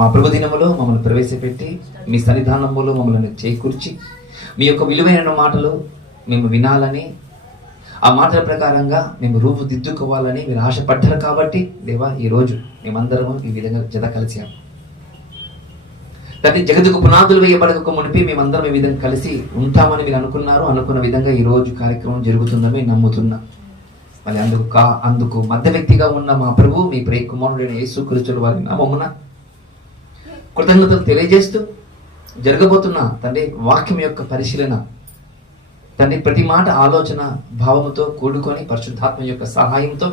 మా ప్రభు దినములో మమ్మల్ని ప్రవేశపెట్టి మీ సన్నిధానములో మమ్మల్ని చేకూర్చి మీ యొక్క విలువైన మాటలు మేము వినాలని, ఆ మాటల ప్రకారంగా మేము రూపుదిద్దుకోవాలని మీరు ఆశపడ్డారు. కాబట్టి దేవా, ఈరోజు మేమందరము ఈ విధంగా జత కలిసాము. దాన్ని జగత్తుకు పునాదులు వేయబడక మునిపి మేమందరం ఈ విధంగా కలిసి ఉంటామని మీరు అనుకున్నారు. అనుకున్న విధంగా ఈ రోజు కార్యక్రమం జరుగుతుందని నమ్ముతున్నా. మళ్ళీ అందుకు మధ్య వ్యక్తిగా ఉన్న మా ప్రభు, మీ ప్రియ కుమారుడైన యేసుక్రీస్తు వారి నామమున కృతజ్ఞతలు తెలియజేస్తూ జరగబోతున్న తండ్రి వాక్యం యొక్క పరిశీలన తండ్రి ప్రతి మాట ఆలోచన భావముతో కూడుకొని పరిశుద్ధాత్మ యొక్క సహాయంతో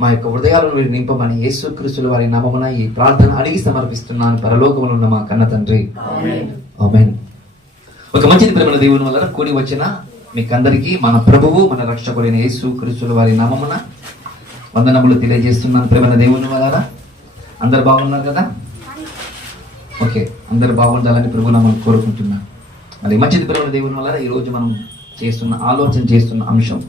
మా యొక్క హృదయాలను మీరు నింపమని యేసుక్రీస్తు వారి నామమున ఈ ప్రార్థన అడిగి సమర్పిస్తున్నాను. పరలోకములో ఉన్న మా కన్న తండ్రి, ఆమేన్. ఒక మంచిది ప్రేమ దేవుని వల్ల కూడి వచ్చిన మీకందరికీ మన ప్రభువు మన రక్షకుడైన యేసుక్రీస్తు వారి నామమున వందనములు తెలియజేస్తున్నాను. ప్రేమ దేవుని వల్ల అందరు బాగున్నారు కదా? ఓకే, అందరు బాగుండాలని ప్రభు మనం కోరుకుంటున్నాను. మరి మంచిది ప్రేమ దేవుని వల్ల ఈరోజు మనం ఆలోచన చేస్తున్న అంశం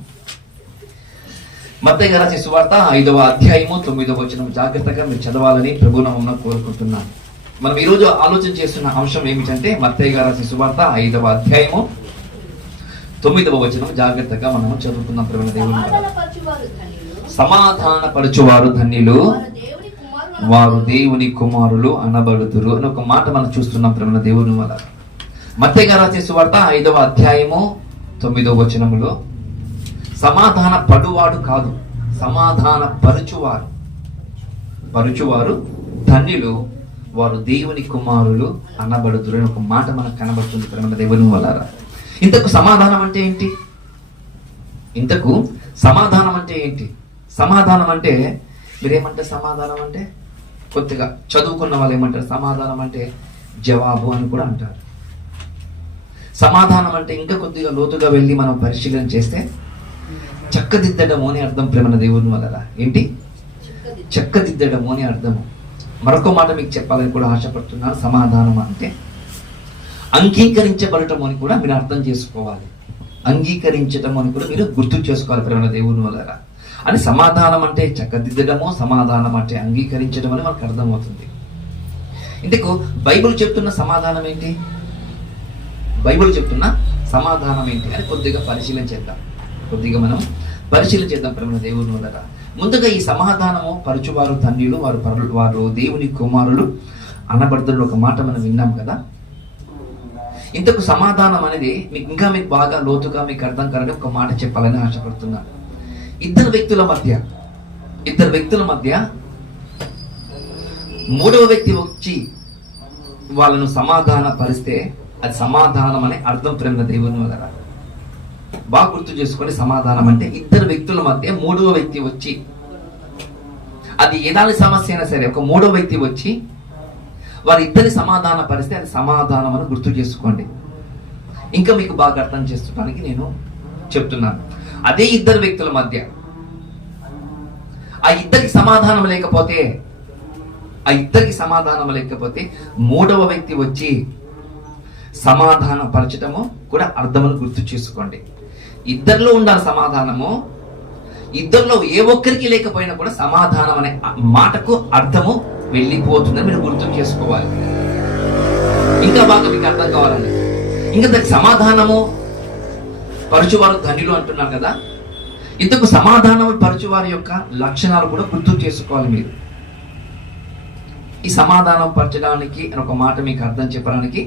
మత్తయి గారి సువార్త 5వ అధ్యాయము 9వ వచనం జాగ్రత్తగా మీరు చదవాలని ప్రభు నామమున కోరుకుంటున్నాను. మనం ఈరోజు ఆలోచన చేస్తున్న అంశం ఏమిటంటే మత్తయి గారి సువార్త 5వ అధ్యాయము 9వ వచనం జాగ్రత్తగా మనము చదువుకున్నాం. ప్రేమ దేవుని సమాధాన పరచువారు ధన్యులు, వారు దేవుని కుమారులు అనబడుదురు అని ఒక మాట మనం చూస్తున్నాం. ప్రేమ దేవుని వల్ల మత్తయి గారి సువార్త 5వ అధ్యాయము 9వ వచనములో సమాధాన పడువాడు కాదు, సమాధాన పరుచువారు ధన్యులు, వారు దేవుని కుమారులు అనబడుదురు అని ఒక మాట మనకు కనబడుతుంది. ప్రేమ దేవుని వల్ల ఇంతకు సమాధానం అంటే ఏంటి? సమాధానం అంటే మీరేమంటారు? సమాధానం అంటే కొద్దిగా చదువుకున్న వాళ్ళు ఏమంటారు? సమాధానం అంటే జవాబు అని కూడా అంటారు. సమాధానం అంటే ఇంకా కొద్దిగా లోతుగా వెళ్ళి మనం పరిశీలన చేస్తే చక్కదిద్దడము అని అర్థం. ప్రేమ దేవుని వల్ల ఏంటి? చక్కదిద్దడము అని అర్థము. మరొక మాట మీకు చెప్పాలని కూడా ఆశపడుతున్నాను. సమాధానం అంటే అంగీకరించబడటం అని కూడా మీరు అర్థం చేసుకోవాలి. అంగీకరించటం అని కూడా మీరు గుర్తు చేసుకోవాలి. ప్రేమ దేవుని వల్ల అని సమాధానం అంటే చక్కదిద్దడము, సమాధానం అంటే అంగీకరించడం అని మనకు అర్థమవుతుంది. ఇందుకు బైబిల్ చెప్తున్న సమాధానం ఏంటి? బైబిల్ చెప్తున్న సమాధానం ఏంటి అని కొద్దిగా పరిశీలన చేద్దాం. ప్రేమ దేవుని వల్ల ముందుగా ఈ సమాధానము పరచువారు ధన్యులు, వారు దేవుని కుమారులు అనబడుతున్న ఒక మాట మనం విన్నాం కదా. ఇంతకు సమాధానం అనేది మీకు బాగా లోతుగా మీకు అర్థం కావాలని ఒక మాట చెప్పాలని ఆశపడుతున్నాను. ఇద్దరు వ్యక్తుల మధ్య మూడవ వ్యక్తి వచ్చి వాళ్ళను సమాధాన పరిస్తే అది సమాధానం అనే అర్థం. ప్రేమ దేవుని వల్ల బాగా గుర్తు చేసుకొని, సమాధానం అంటే ఇద్దరు వ్యక్తుల మధ్య మూడవ వ్యక్తి వచ్చి, అది ఏదాని సమస్య అయినా సరే, ఒక మూడవ వ్యక్తి వచ్చి వారిద్దరి సమాధాన పరిస్తే అది సమాధానం అని గుర్తు చేసుకోండి. ఇంకా మీకు బాగా అర్థం చేసుకోవడానికి నేను చెప్తున్నాను. అదే ఇద్దరు వ్యక్తుల మధ్య ఆ ఇద్దరికి సమాధానం లేకపోతే మూడవ వ్యక్తి వచ్చి సమాధానం పరచటము కూడా అర్థమని గుర్తు చేసుకోండి. ఇద్దరిలో ఉండాలి సమాధానము. ఇద్దరిలో ఏ ఒక్కరికి లేకపోయినా కూడా సమాధానం అనే మాటకు అర్థము వెళ్ళిపోతుందని మీరు గుర్తు చేసుకోవాలి. ఇంకా బాగా మీకు అర్థం కావాలండి. ఇంకా దానికి సమాధానము పరచువారు ధన్యులు అంటున్నారు కదా. ఇంతకు సమాధానము పరచువారి యొక్క లక్షణాలు కూడా గుర్తు చేసుకోవాలి మీరు. ఈ సమాధానం పరచడానికి అని ఒక మాట మీకు అర్థం చెప్పడానికి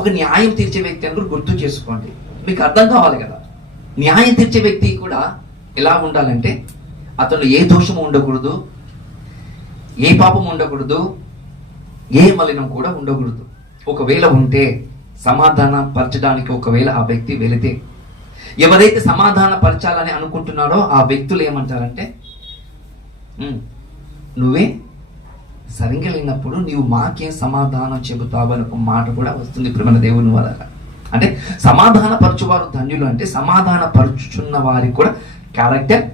ఒక న్యాయం తీర్చే వ్యక్తి అని కూడా గుర్తు చేసుకోండి. మీకు అర్థం కావాలి కదా. న్యాయం తీర్చే వ్యక్తి కూడా ఎలా ఉండాలంటే అతను ఏ దోషము ఉండకూడదు, ఏ పాపం ఉండకూడదు, ఏ మలినం కూడా ఉండకూడదు. ఒకవేళ ఉంటే సమాధానం పరచడానికి ఒకవేళ ఆ వ్యక్తి వెళితే, ఎవరైతే సమాధాన పరచాలని అనుకుంటున్నాడో ఆ వ్యక్తులు ఏమంటారంటే, నువ్వే సరిగ్గా లేనప్పుడు నీవు మాకేం సమాధానం చెబుతావు అని ఒక మాట కూడా వస్తుంది. ప్రేమ దేవుని వల్ల అంటే సమాధాన పరచువారు ధన్యులు అంటే సమాధాన పరచుచున్న వారికి కూడా క్యారెక్టర్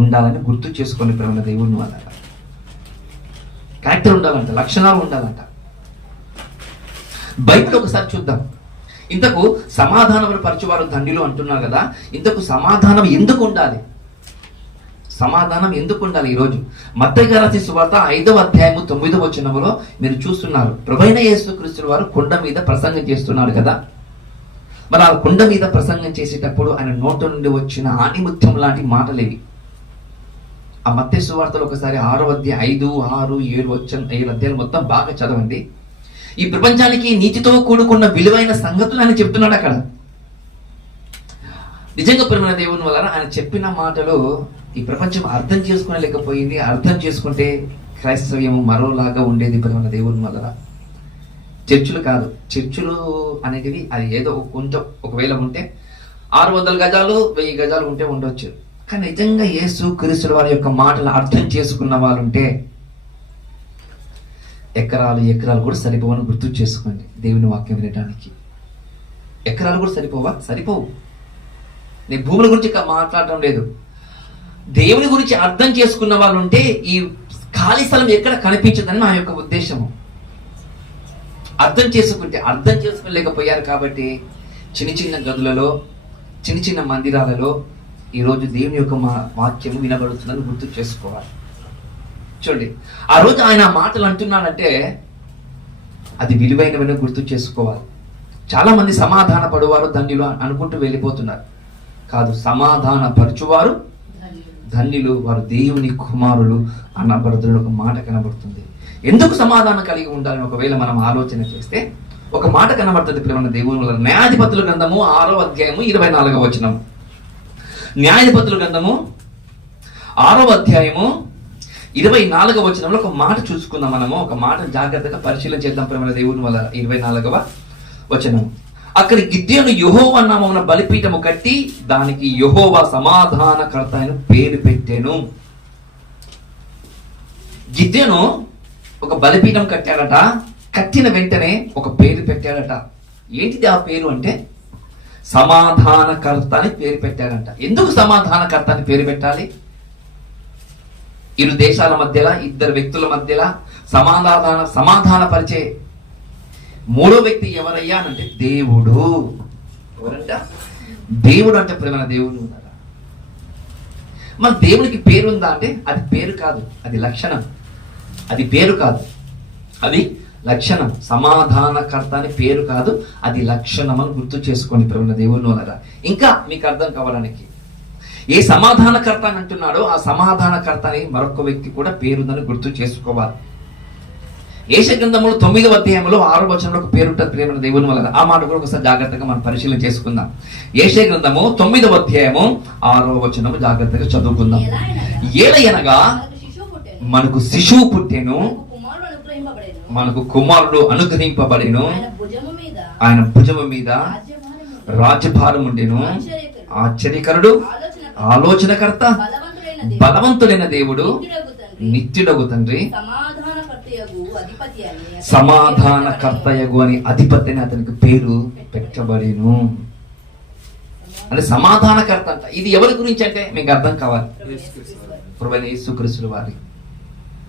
ఉండాలని గుర్తు చేసుకోండి. ప్రేమ దేవుని వల్ల క్యారెక్టర్ ఉండాలంట, లక్షణాలు ఉండాలంట. బైబిల్ ఒకసారి చూద్దాం. ఇంతకు సమాధానం పరచువారు ధన్యులు అంటున్నారు కదా. ఇంతకు సమాధానం ఎందుకు ఉండాలి? సమాధానం ఎందుకు ఉండాలి? ఈరోజు మత్తయి గారు రాసిన సువార్త 5వ అధ్యాయము 9వ వచనములో మీరు చూస్తున్నారు, ప్రభువైన యేసుక్రీస్తు వారు కొండ మీద ప్రసంగం చేస్తున్నారు కదా. మరి ఆ కొండ మీద ప్రసంగం చేసేటప్పుడు ఆయన నోట నుండి వచ్చిన ఆణిముత్యం లాంటి మాటలేవి. ఆ మత్తయి సువార్తలో ఒకసారి 6వ అధ్యాయం 5, 6, 7 అధ్యాయులు మొత్తం బాగా చదవండి. ఈ ప్రపంచానికి నీతితో కూడుకున్న విలువైన సంగతులు ఆయన చెప్తున్నాడు అక్కడ. నిజంగా ప్రియమైన దేవుని వలన ఆయన చెప్పిన మాటలు ఈ ప్రపంచం అర్థం చేసుకోలేకపోయింది. అర్థం చేసుకుంటే క్రైస్తవ్యం మరోలాగా ఉండేది ప్రియమైన దేవుని వలన. చర్చిలు కాదు, చర్చిలు అనేటివి అది ఏదో కొంచెం ఒకవేళ ఉంటే 600 గజాలు 1000 గజాలు ఉంటే ఉండొచ్చు. కానీ నిజంగా యేసు క్రీస్తు వారి యొక్క మాటలు అర్థం చేసుకున్న వాళ్ళు ఉంటే ఎకరాలు కూడా సరిపోవని గుర్తు చేసుకోండి. దేవుని వాక్యం వినడానికి ఎకరాలు కూడా సరిపోవు. నేను భూముల గురించి మాట్లాడటం లేదు. దేవుని గురించి అర్థం చేసుకున్న వాళ్ళు ఉంటే ఈ ఖాళీ స్థలం ఎక్కడ కనిపించదని నా యొక్క ఉద్దేశము. అర్థం చేసుకోలేకపోయారు కాబట్టి చిన్న గదులలో, చిన్న మందిరాలలో ఈరోజు దేవుని యొక్క వాక్యం వినబడుతుందని గుర్తు చేసుకోవాలి. చూడండి, ఆ రోజు ఆయన మాటలు అంటున్నాడంటే అది విలువైనవని గుర్తు చేసుకోవాలి. చాలా మంది సమాధాన పడువారు ధన్యులు అనుకుంటూ వెళ్ళిపోతున్నారు. కాదు, సమాధాన పరచువారు ధన్యులు, వారు దేవుని కుమారులు అన్నబడుతున్న ఒక మాట కనబడుతుంది. ఎందుకు సమాధానం కలిగి ఉండాలని ఒకవేళ మనం ఆలోచన చేస్తే ఒక మాట కనబడుతుంది ప్రేమ దేవుని. న్యాయాధిపతుల గ్రంథము 6వ అధ్యాయము 24వ వచనం. న్యాయాధిపతుల గ్రంథము 6వ అధ్యాయము 24వ వచనంలో ఒక మాట చూసుకుందాం. మనము ఒక మాట జాగ్రత్తగా పరిశీలన చేద్దాం ప్రేమ దేవుని వల్ల. 24వ వచనం. అక్కడ గిద్యోను యెహోవా నామమున బలిపీఠము కట్టి దానికి యెహోవా సమాధానకర్త అని పేరు పెట్టాను. గిద్యోను ఒక బలిపీఠం కట్టాడట. కట్టిన వెంటనే ఒక పేరు పెట్టాడట. ఏంటిది ఆ పేరు అంటే సమాధానకర్త అని పేరు పెట్టాడంట. ఎందుకు సమాధానకర్త అని పేరు పెట్టాలి? ఇరు దేశాల మధ్యలో, ఇద్దరు వ్యక్తుల మధ్యలో సమాధాన పరిచే మూడో వ్యక్తి ఎవరయ్యా అంటే దేవుడు. ఎవరంట? దేవుడు అంటే ప్రేమ దేవుడు ఉన్నారా? మన దేవునికి పేరుందా అంటే అది పేరు కాదు, అది లక్షణం. అది పేరు కాదు, అది లక్షణం. సమాధానకర్త అని పేరు కాదు, అది లక్షణం అని గుర్తు చేసుకోండి ప్రేమ దేవుని ఉన్నారా. ఇంకా మీకు అర్థం కావడానికి, ఏ సమాధానకర్త అని అంటున్నాడో ఆ సమాధానకర్త అని మరొక వ్యక్తి కూడా పేరుందని గుర్తు చేసుకోవాలి. యెషయా గ్రంథంలో 9వ అధ్యాయంలో 6వ వచనంలో ఒక పేరు ఉంటుంది ప్రేమ దేవుని వలన. ఆ మాట కూడా ఒకసారి జాగ్రత్తగా మనం పరిశీలన చేసుకుందాం. యెషయా గ్రంథము 9వ అధ్యాయము 6వ వచనము జాగ్రత్తగా చదువుకుందాం. ఏలయనగా మనకు శిశువు పుట్టెను, మనకు కుమారుడు అనుగ్రహింపబడెను, ఆయన భుజము మీద రాజ్యభారం ఉండెను. ఆశ్చర్యకరుడు, ఆలోచనకర్త, బలవంతుడైన దేవుడు, నిత్యుడగు తండ్రి, సమాధానకర్తయగు అని అధిపతి అని అతనికి పేరు పెట్టబడెను. అంటే సమాధానకర్త అంట. ఇది ఎవరి గురించి అంటే మీకు అర్థం కావాలి, ప్రభువైన యేసుక్రీస్తు వారి.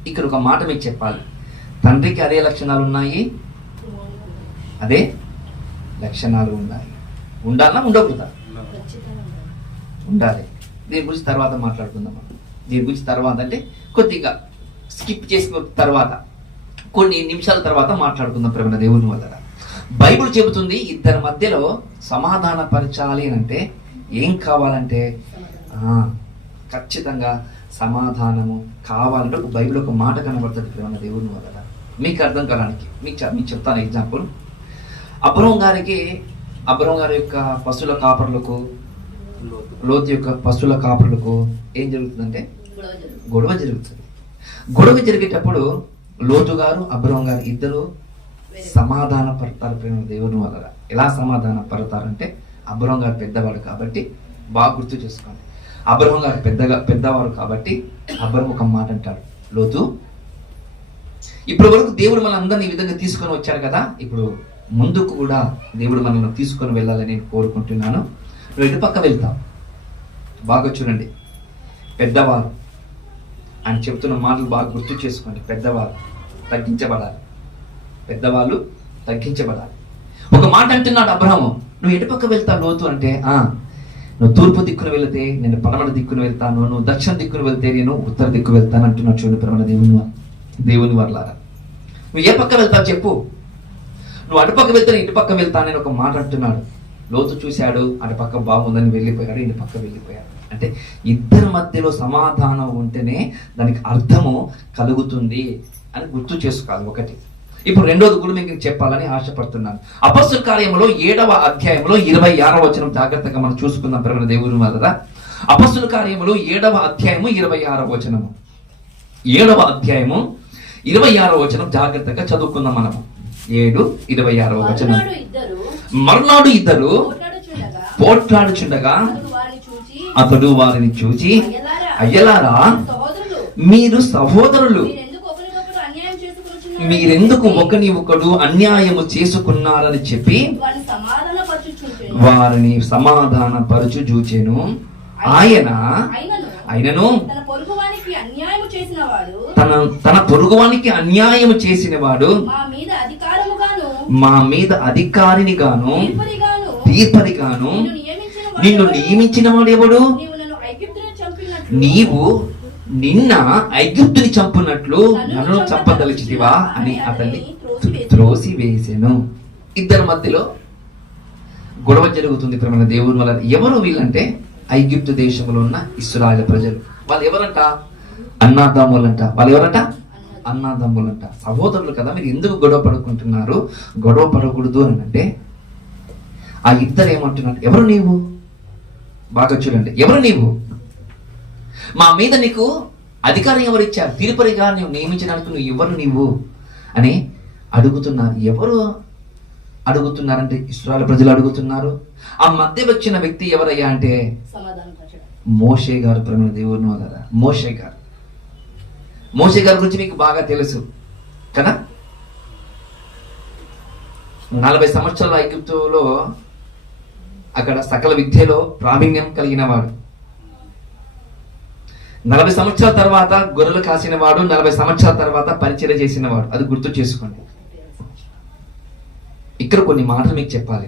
ఇక్కడ ఒక మాట మీకు చెప్పాలి. తండ్రికి అదే లక్షణాలు ఉన్నాయి, అదే లక్షణాలు ఉన్నాయి. ఉండాలన్నా ఉండకూడదా? ఉండాలి. దీని గురించి తర్వాత మాట్లాడుకుందాం. దీని గురించి తర్వాత అంటే కొద్దిగా స్కిప్ చేసిన తర్వాత కొన్ని నిమిషాల తర్వాత మాట్లాడుకుందాం ప్రేమ దేవుని వల్ల. బైబిల్ చెబుతుంది ఇద్దరి మధ్యలో సమాధాన పరచాలి అంటే ఏం కావాలంటే ఖచ్చితంగా సమాధానము కావాలంటే ఒక బైబిల్ ఒక మాట కనబడుతుంది ప్రేమ దేవుని వల్ల. మీకు అర్థం కావడానికి మీకు చెప్తాను ఎగ్జాంపుల్. అబ్రహాం గారి యొక్క పశువుల కాపరులకు, లోతు యొక్క పశువుల కాపరులకు ఏం జరుగుతుందంటే గొడవ జరుగుతుంది. గొడవ జరిగేటప్పుడు లోతు గారు అబ్రహాం గారు ఇద్దరు సమాధాన పడతారు ప్రేమ దేవుని వల్ల. ఎలా సమాధాన పడతారంటే అబ్రహాం గారు పెద్దవాడు కాబట్టి బాగా గుర్తు చేసుకోండి. అబ్రహాం గారు పెద్దవారు కాబట్టి అబ్రహాం ఒక మాట అంటాడు, లోతు ఇప్పటి వరకు దేవుడు మన అందరినీ ఈ విధంగా తీసుకొని వచ్చారు కదా, ఇప్పుడు ముందుకు కూడా దేవుడు మనల్ని తీసుకొని వెళ్ళాలని నేను కోరుకుంటున్నాను. నువ్వు ఎటు పక్క వెళ్తావు? బాగా చూడండి. పెద్దవారు ఆయన చెప్తున్న మాటలు బాగా గుర్తు చేసుకోండి. పెద్దవాళ్ళు తగ్గించబడాలి. ఒక మాట అంటున్నాడు అబ్రహాము, నువ్వు ఎటు పక్క వెళ్తావు లోతు అంటే నువ్వు తూర్పు దిక్కును వెళితే నేను పడమర దిక్కును వెళ్తాను, నువ్వు దక్షిణ దిక్కును వెళ్తే నేను ఉత్తర దిక్కు వెళ్తాను అంటున్నాడు. చూడండి ప్రేమ దేవుని వర్లారా, నువ్వు ఏ పక్క వెళ్తావు చెప్పు. నువ్వు అటుపక్క వెళ్తే ఇటు పక్క వెళ్తానని ఒక మాట అంటున్నాడు. లోతు చూశాడు, అటు పక్క బాగుందని వెళ్ళిపోయాడు, ఇటు పక్క వెళ్ళిపోయాడు. అంటే ఇద్దరి మధ్యలో సమాధానం ఉంటేనే దానికి అర్థము కలుగుతుంది అని గుర్తు చేసుకోవాలి. ఒకటి. ఇప్పుడు రెండోది కూడా మీకు చెప్పాలని ఆశపడుతున్నాను. అపొస్తలుల కార్యములో 7వ అధ్యాయంలో 26వ వచనం జాగ్రత్తగా మనం చూసుకుందాం ప్రేమ దేవుని వల్ల. అపొస్తలుల కార్యములో 7వ అధ్యాయము 26వ వచనము. 7వ అధ్యాయము 26వ వచనం జాగ్రత్తగా చదువుకుందాం మనము. 7:26వ వచనం. మర్నాడు ఇద్దరు పోట్లాడుచుండగా అతడు వారిని చూచి, అయ్యలారా, మీరు సహోదరులు, మీరెందుకు ఒకడు అన్యాయము చేసుకున్నారని చెప్పి వారిని సమాధానపరచు చూచెను. ఆయనను తన పొరుగువానికి అన్యాయము చేసిన వాడు మా మీద అధికారిని గాను తీర్పరి గాను నిన్ను నియమించిన వాడెవడు? నీవు నిన్న ఐగుప్తుని చంపునట్లు నన్ను చంపదలిచితివా అని అతన్ని త్రోసి వేసెను. ఇద్దరి మధ్యలో గొడవ జరుగుతుంది ప్రేమ దేవుని వల్ల. ఎవరు వీళ్ళంటే ఐగుప్తు దేశంలో ఉన్న ఇశ్రాయేలు ప్రజలు. వాళ్ళు ఎవరంట? అన్నాదమ్ములంట. వాళ్ళు ఎవరంట? అన్నాదమ్ములంట. సహోదరులు కదా, మీరు ఎందుకు గొడవ పడుకుంటున్నారు? గొడవ పడకూడదు అని అంటే ఆ ఇద్దరు ఏమంటున్నారు? ఎవరు నీవు? బాగా చూడండి, ఎవరు నీవు? మా మీద నీకు అధికారం ఎవరు ఇచ్చారు? తీర్పరిగా నువ్వు నియమించడానికి నువ్వు ఎవరు నీవు అని అడుగుతున్నారు. ఎవరు అడుగుతున్నారంటే ఇశ్రాయేలు ప్రజలు అడుగుతున్నారు. ఆ మధ్య వచ్చిన వ్యక్తి ఎవరయ్యా అంటే మోషే గారు. ప్రేమ దేవుని వల్ల మోషే గారు. మోషే గారి గురించి మీకు బాగా తెలుసు కదా. 40 సంవత్సరాల ఐగుప్తులో అక్కడ సకల విద్యలో ప్రావీణ్యం కలిగిన వాడు. 40 సంవత్సరాల తర్వాత గొర్రెలు కాసిన వాడు, 40 సంవత్సరాల తర్వాత పరిచయం చేసిన వాడు. అది గుర్తు చేసుకోండి. ఇక్కడ కొన్ని మాటలు మీకు చెప్పాలి.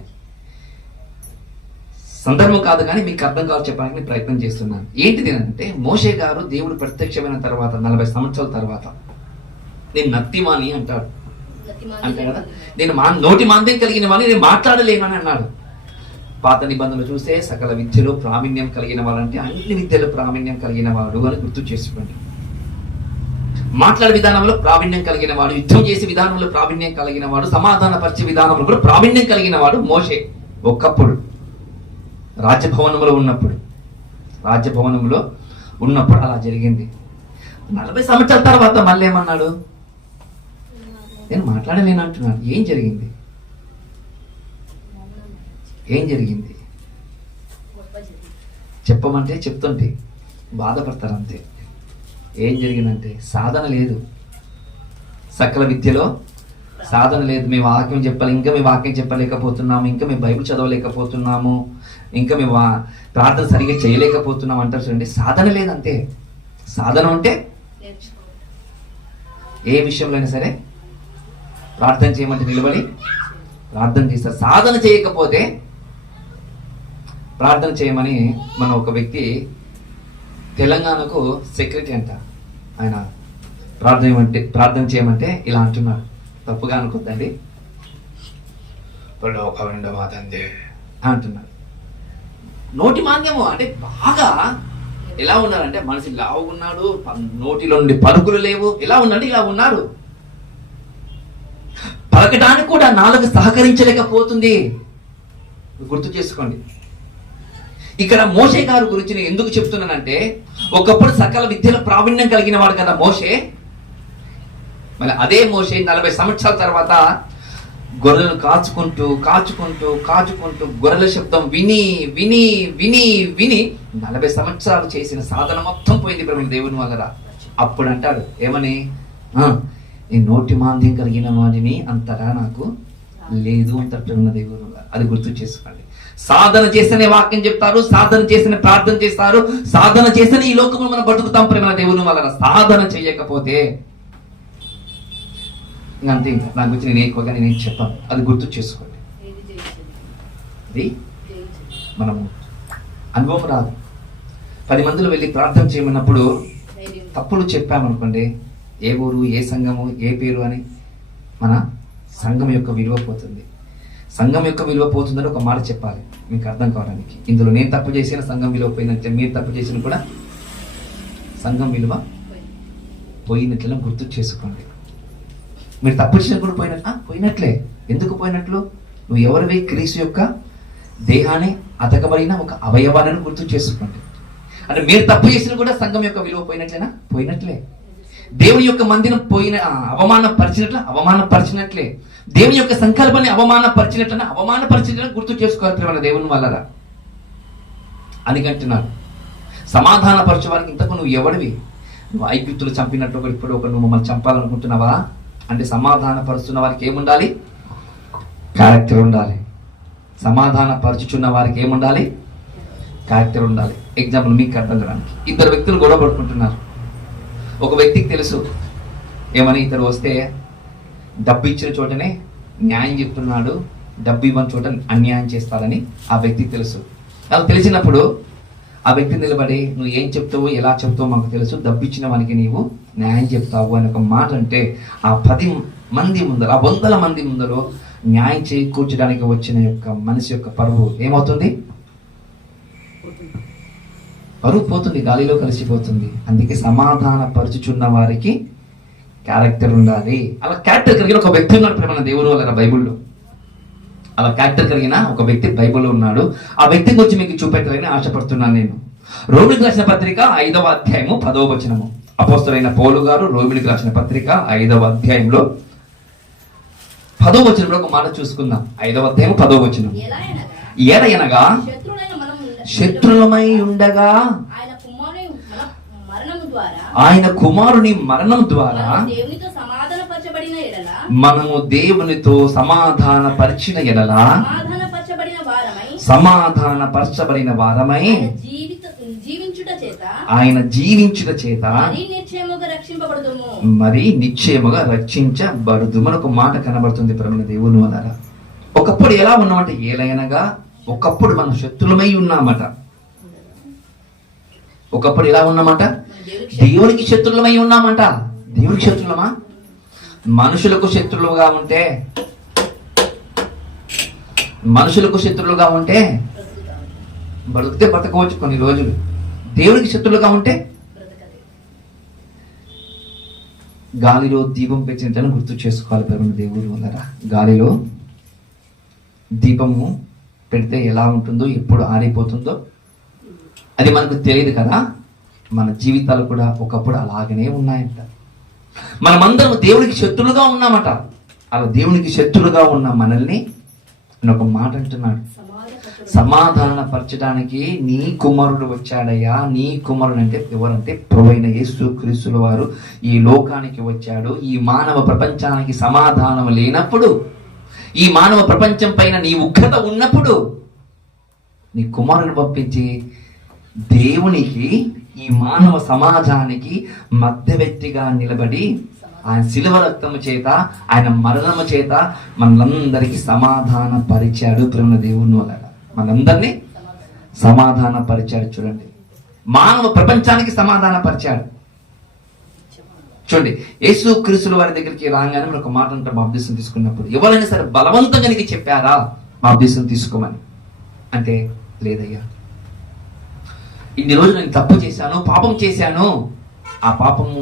సందర్భం కాదు కానీ మీకు అర్థం కావాలి చెప్పడానికి నేను ప్రయత్నం చేస్తున్నాను. ఏంటిది అంటే, మోషే గారు దేవుడు ప్రత్యక్షమైన తర్వాత 40 సంవత్సరాల తర్వాత నేను నత్తివాణి అంటాడు. అంతే కదా, నేను నోటి మాంద్యం కలిగిన వాడిని, నేను మాట్లాడలేనని అన్నాడు. పాత నిబంధనలు చూస్తే సకల విద్యలో ప్రావీణ్యం కలిగిన వాడు అంటే అన్ని విద్యలో ప్రావీణ్యం కలిగిన వాడు అని గుర్తు చేసుకోండి. మాట్లాడే విధానంలో ప్రావీణ్యం కలిగిన వాడు, యుద్ధం చేసే విధానంలో ప్రావీణ్యం కలిగిన వాడు, సమాధాన పరిచే విధానంలో కూడా ప్రావీణ్యం కలిగిన వాడు మోషే. ఒకప్పుడు రాజ్యభవనంలో ఉన్నప్పుడు అలా జరిగింది. 40 సంవత్సరాల తర్వాత మళ్ళీ ఏమన్నాడు? నేను మాట్లాడలేను అంటున్నాడు. ఏం జరిగింది? చెప్పమంటే చెప్తుంటే బాధపడతారు అంతే. ఏం జరిగిందంటే సాధన లేదు. సకల విద్యలో సాధన లేదు. మేము వాక్యం చెప్పాలి, ఇంకా మేము వాక్యం చెప్పలేకపోతున్నాము, ఇంకా మేము బైబిల్ చదవలేకపోతున్నాము, ఇంకా మేము ప్రార్థన సరిగ్గా చేయలేకపోతున్నాం అంటారు. చూడండి, సాధన లేదంతే. సాధన ఉంటే ఏ విషయంలో అయినా సరే ప్రార్థన చేయమంటే నిలబడి ప్రార్థన చేస్తారు. సాధన చేయకపోతే ప్రార్థన చేయమని మన ఒక వ్యక్తి తెలంగాణకు సెక్రటరీ అంట. ఆయన ప్రార్థన చేయమంటే ఇలా అంటున్నాడు. తప్పుగా అనుకోద్దండి, అంటున్నాడు. నోటి మాంద్యము అంటే బాగా ఎలా ఉన్నారంటే, మనిషి లావున్నాడు, నోటిలో నుండి పలుకులు లేవు. ఎలా ఉన్నాడు? ఇలా ఉన్నారు. పలకడానికి కూడా నాలుగు సహకరించలేకపోతుంది. గుర్తు చేసుకోండి. ఇక్కడ మోషే గారి గురించి నేను ఎందుకు చెప్తున్నానంటే, ఒకప్పుడు సకల విద్యలో ప్రావీణ్యం కలిగిన వాడు కదా మోషే. మళ్ళీ అదే మోషే 40 సంవత్సరాల తర్వాత గొర్రెలను కాచుకుంటూ గొర్రెల శబ్దం విని 40 సంవత్సరాలు చేసిన సాధన మొత్తం పోయింది బ్రహ్మ దేవుని వల్ల. అప్పుడు అంటాడు ఏమని? నేను నోటి మాంద్యం కలిగిన వాడిని, అంతగా నాకు లేదు అంటాడు దేవుని వల్ల. అది గుర్తు చేసుకోండి. సాధన చేస్తేనే వాక్యం చెప్తారు, సాధన చేస్తేనే ప్రార్థన చేస్తారు, సాధన చేస్తేనే ఈ లోకంలో మనం బతుకుతాం ప్రేమ దేవుని వల్ల. సాధన చేయకపోతే అంతే. ఇంకా దాని గురించి నేను ఎక్కువగా నేను చెప్పాను. అది గుర్తు చేసుకోండి. అది మనము అనుభవం రాదు. 10 మందిలో వెళ్ళి ప్రార్థన చేయమన్నప్పుడు తప్పులు చెప్పామనుకోండి, ఏ ఊరు, ఏ సంఘము, ఏ పేరు అని మన సంఘం యొక్క విలువ పోతుంది. సంఘం యొక్క విలువ పోతుందని ఒక మాట చెప్పాలి మీకు అర్థం కావడానికి. ఇందులో నేను తప్పు చేసిన సంఘం విలువ పోయినట్లే, మీరు తప్పు చేసిన కూడా సంఘం విలువ పోయినట్లని గుర్తు చేసుకోండి. మీరు తప్పు చేసిన కూడా పోయినట్లే. ఎందుకు పోయినట్లు? నువ్వు ఎవరివి? క్రీస్తు యొక్క దేహాన్ని అతకబడిన ఒక అవయవాలను గుర్తు చేసుకోండి. అంటే మీరు తప్పు చేసిన కూడా సంఘం యొక్క విలువ పోయినట్లేనా? పోయినట్లే. దేవుని యొక్క మందిని అవమానపరిచినట్లే. దేవుని యొక్క సంకల్పాన్ని అవమానపరిచినట్లని గుర్తు చేసుకోవాలి ప్రేమ దేవుని వల్లరా అని అంటున్నాడు. సమాధానపరచే వారికి ఇంతకు నువ్వు ఎవడివి? నువ్వు ఐగుప్తులు చంపినట్టు ఇప్పుడు నువ్వు మమ్మల్ని చంపాలనుకుంటున్నావా అంటే సమాధానపరుస్తున్న వారికి ఏముండాలి? క్యారెక్టర్ ఉండాలి. సమాధానపరచుచున్న వారికి ఏముండాలి? క్యారెక్టర్ ఉండాలి. ఎగ్జాంపుల్ మీకు అర్థం కావడానికి, 2 వ్యక్తులు గొడవ పడుకుంటున్నారు. ఒక వ్యక్తికి తెలుసు ఏమని, ఇతడు వస్తే డబ్బు ఇచ్చిన చోటనే న్యాయం చెప్తున్నాడు, డబ్బు ఇవ్వని చోట అన్యాయం చేస్తాడని ఆ వ్యక్తికి తెలుసు. అలా తెలిసినప్పుడు ఆ వ్యక్తి నిలబడి, నువ్వు ఏం చెప్తావు, ఎలా చెప్తావు మాకు తెలుసు, డబ్బు ఇచ్చిన వానికి నీవు న్యాయం చెప్తావు అని ఒక మాట అంటే ఆ 10 మంది ముందర, ఆ 100 మంది ముందర న్యాయం చేకూర్చడానికి వచ్చిన యొక్క మనిషి యొక్క పరువు ఏమవుతుంది? పరువు పోతుంది, గాలిలో కలిసిపోతుంది. అందుకే సమాధాన పరుచుచున్న వారికి క్యారెక్టర్ ఉండాలి. అలా క్యారెక్టర్ కలిగిన ఒక వ్యక్తి ఉన్నాడు ప్రేమ దేవుని వల్ల బైబుల్లో. అలా క్యారెక్టర్ కలిగిన ఒక వ్యక్తి బైబుల్లో ఉన్నాడు. ఆ వ్యక్తిని గురించి మీకు చూపెట్టాలని ఆశపడుతున్నాను నేను. రోమిలికి రాసిన పత్రిక 5వ అధ్యాయము 10వ వచనము. అపోస్తలుడైన పౌలు గారు రోమిలికి రాసిన పత్రిక 5వ అధ్యాయంలో 10వ వచనంలో ఒక మాట చూసుకుందాం. 5వ అధ్యాయం 10వ వచనం. ఏలయనగా శత్రులమై ఉండగా ఆయన కుమారుని మరణం ద్వారా మనము దేవునితో సమాధానపరిచిన ఎడల సమాధానపరచబడిన వారమై ఆయన జీవించుట చేత మరి నిశ్చయముగా రక్షించబడుదు. మనకు మాట కనబడుతుంది ప్రేమ దేవుని వల్ల. ఒకప్పుడు ఎలా ఉన్నామంటే ఏలయనగా, ఒకప్పుడు మనం శత్రులమై ఉన్నామట. ఒకప్పుడు ఎలా ఉన్నామట? దేవునికి శత్రులమై ఉన్నామంట. దేవునికి శత్రులమా? మనుషులకు శత్రులుగా ఉంటే బతికితే బతకవచ్చు కొన్ని రోజులు. దేవునికి శత్రులుగా ఉంటే గాలిలో దీపం పెట్టినట్టు గుర్తు చేసుకోవాలి ప్రేమ దేవుడు వల్ల. గాలిలో దీపము పెడితే ఎలా ఉంటుందో, ఎప్పుడు ఆరిపోతుందో అది మనకు తెలియదు కదా. మన జీవితాలు కూడా ఒకప్పుడు అలాగనే ఉన్నాయంట. మనమందరం దేవునికి శత్రులుగా ఉన్నామట. అలా దేవునికి శత్రులుగా ఉన్న మనల్ని ఒక మాట అంటున్నాడు, సమాధానపరచడానికి నీ కుమారుడు వచ్చాడయ్యా. నీ కుమారుడు అంటే ఎవరంటే ప్రభువైన యేసుక్రీస్తు వారు ఈ లోకానికి వచ్చాడు. ఈ మానవ ప్రపంచానికి సమాధానం లేనప్పుడు, ఈ మానవ ప్రపంచం పైన నీ ఉగ్రత ఉన్నప్పుడు నీ కుమారుని పంపించి దేవునికి, ఈ మానవ సమాజానికి మధ్యవర్తిగా నిలబడి ఆయన శిలువ రక్తము చేత, ఆయన మరణము చేత మనందరికీ సమాధాన పరిచాడు ప్రేమ దేవుని వల్ల. మనందరినీ సమాధాన పరిచాడు. చూడండి, మానవ ప్రపంచానికి సమాధాన పరిచాడు. చూడండి, యేసు క్రీస్తు వారి దగ్గరికి రాగానే మనకు మాట అంటారు బాప్తిసం తీసుకున్నప్పుడు, ఎవరైనా సరే బలవంతంగా నీకు చెప్పారా బాప్తిసం తీసుకోమని అంటే, లేదయ్యా, ఇన్ని రోజులు నేను తప్పు చేశాను, పాపం చేశాను, ఆ పాపము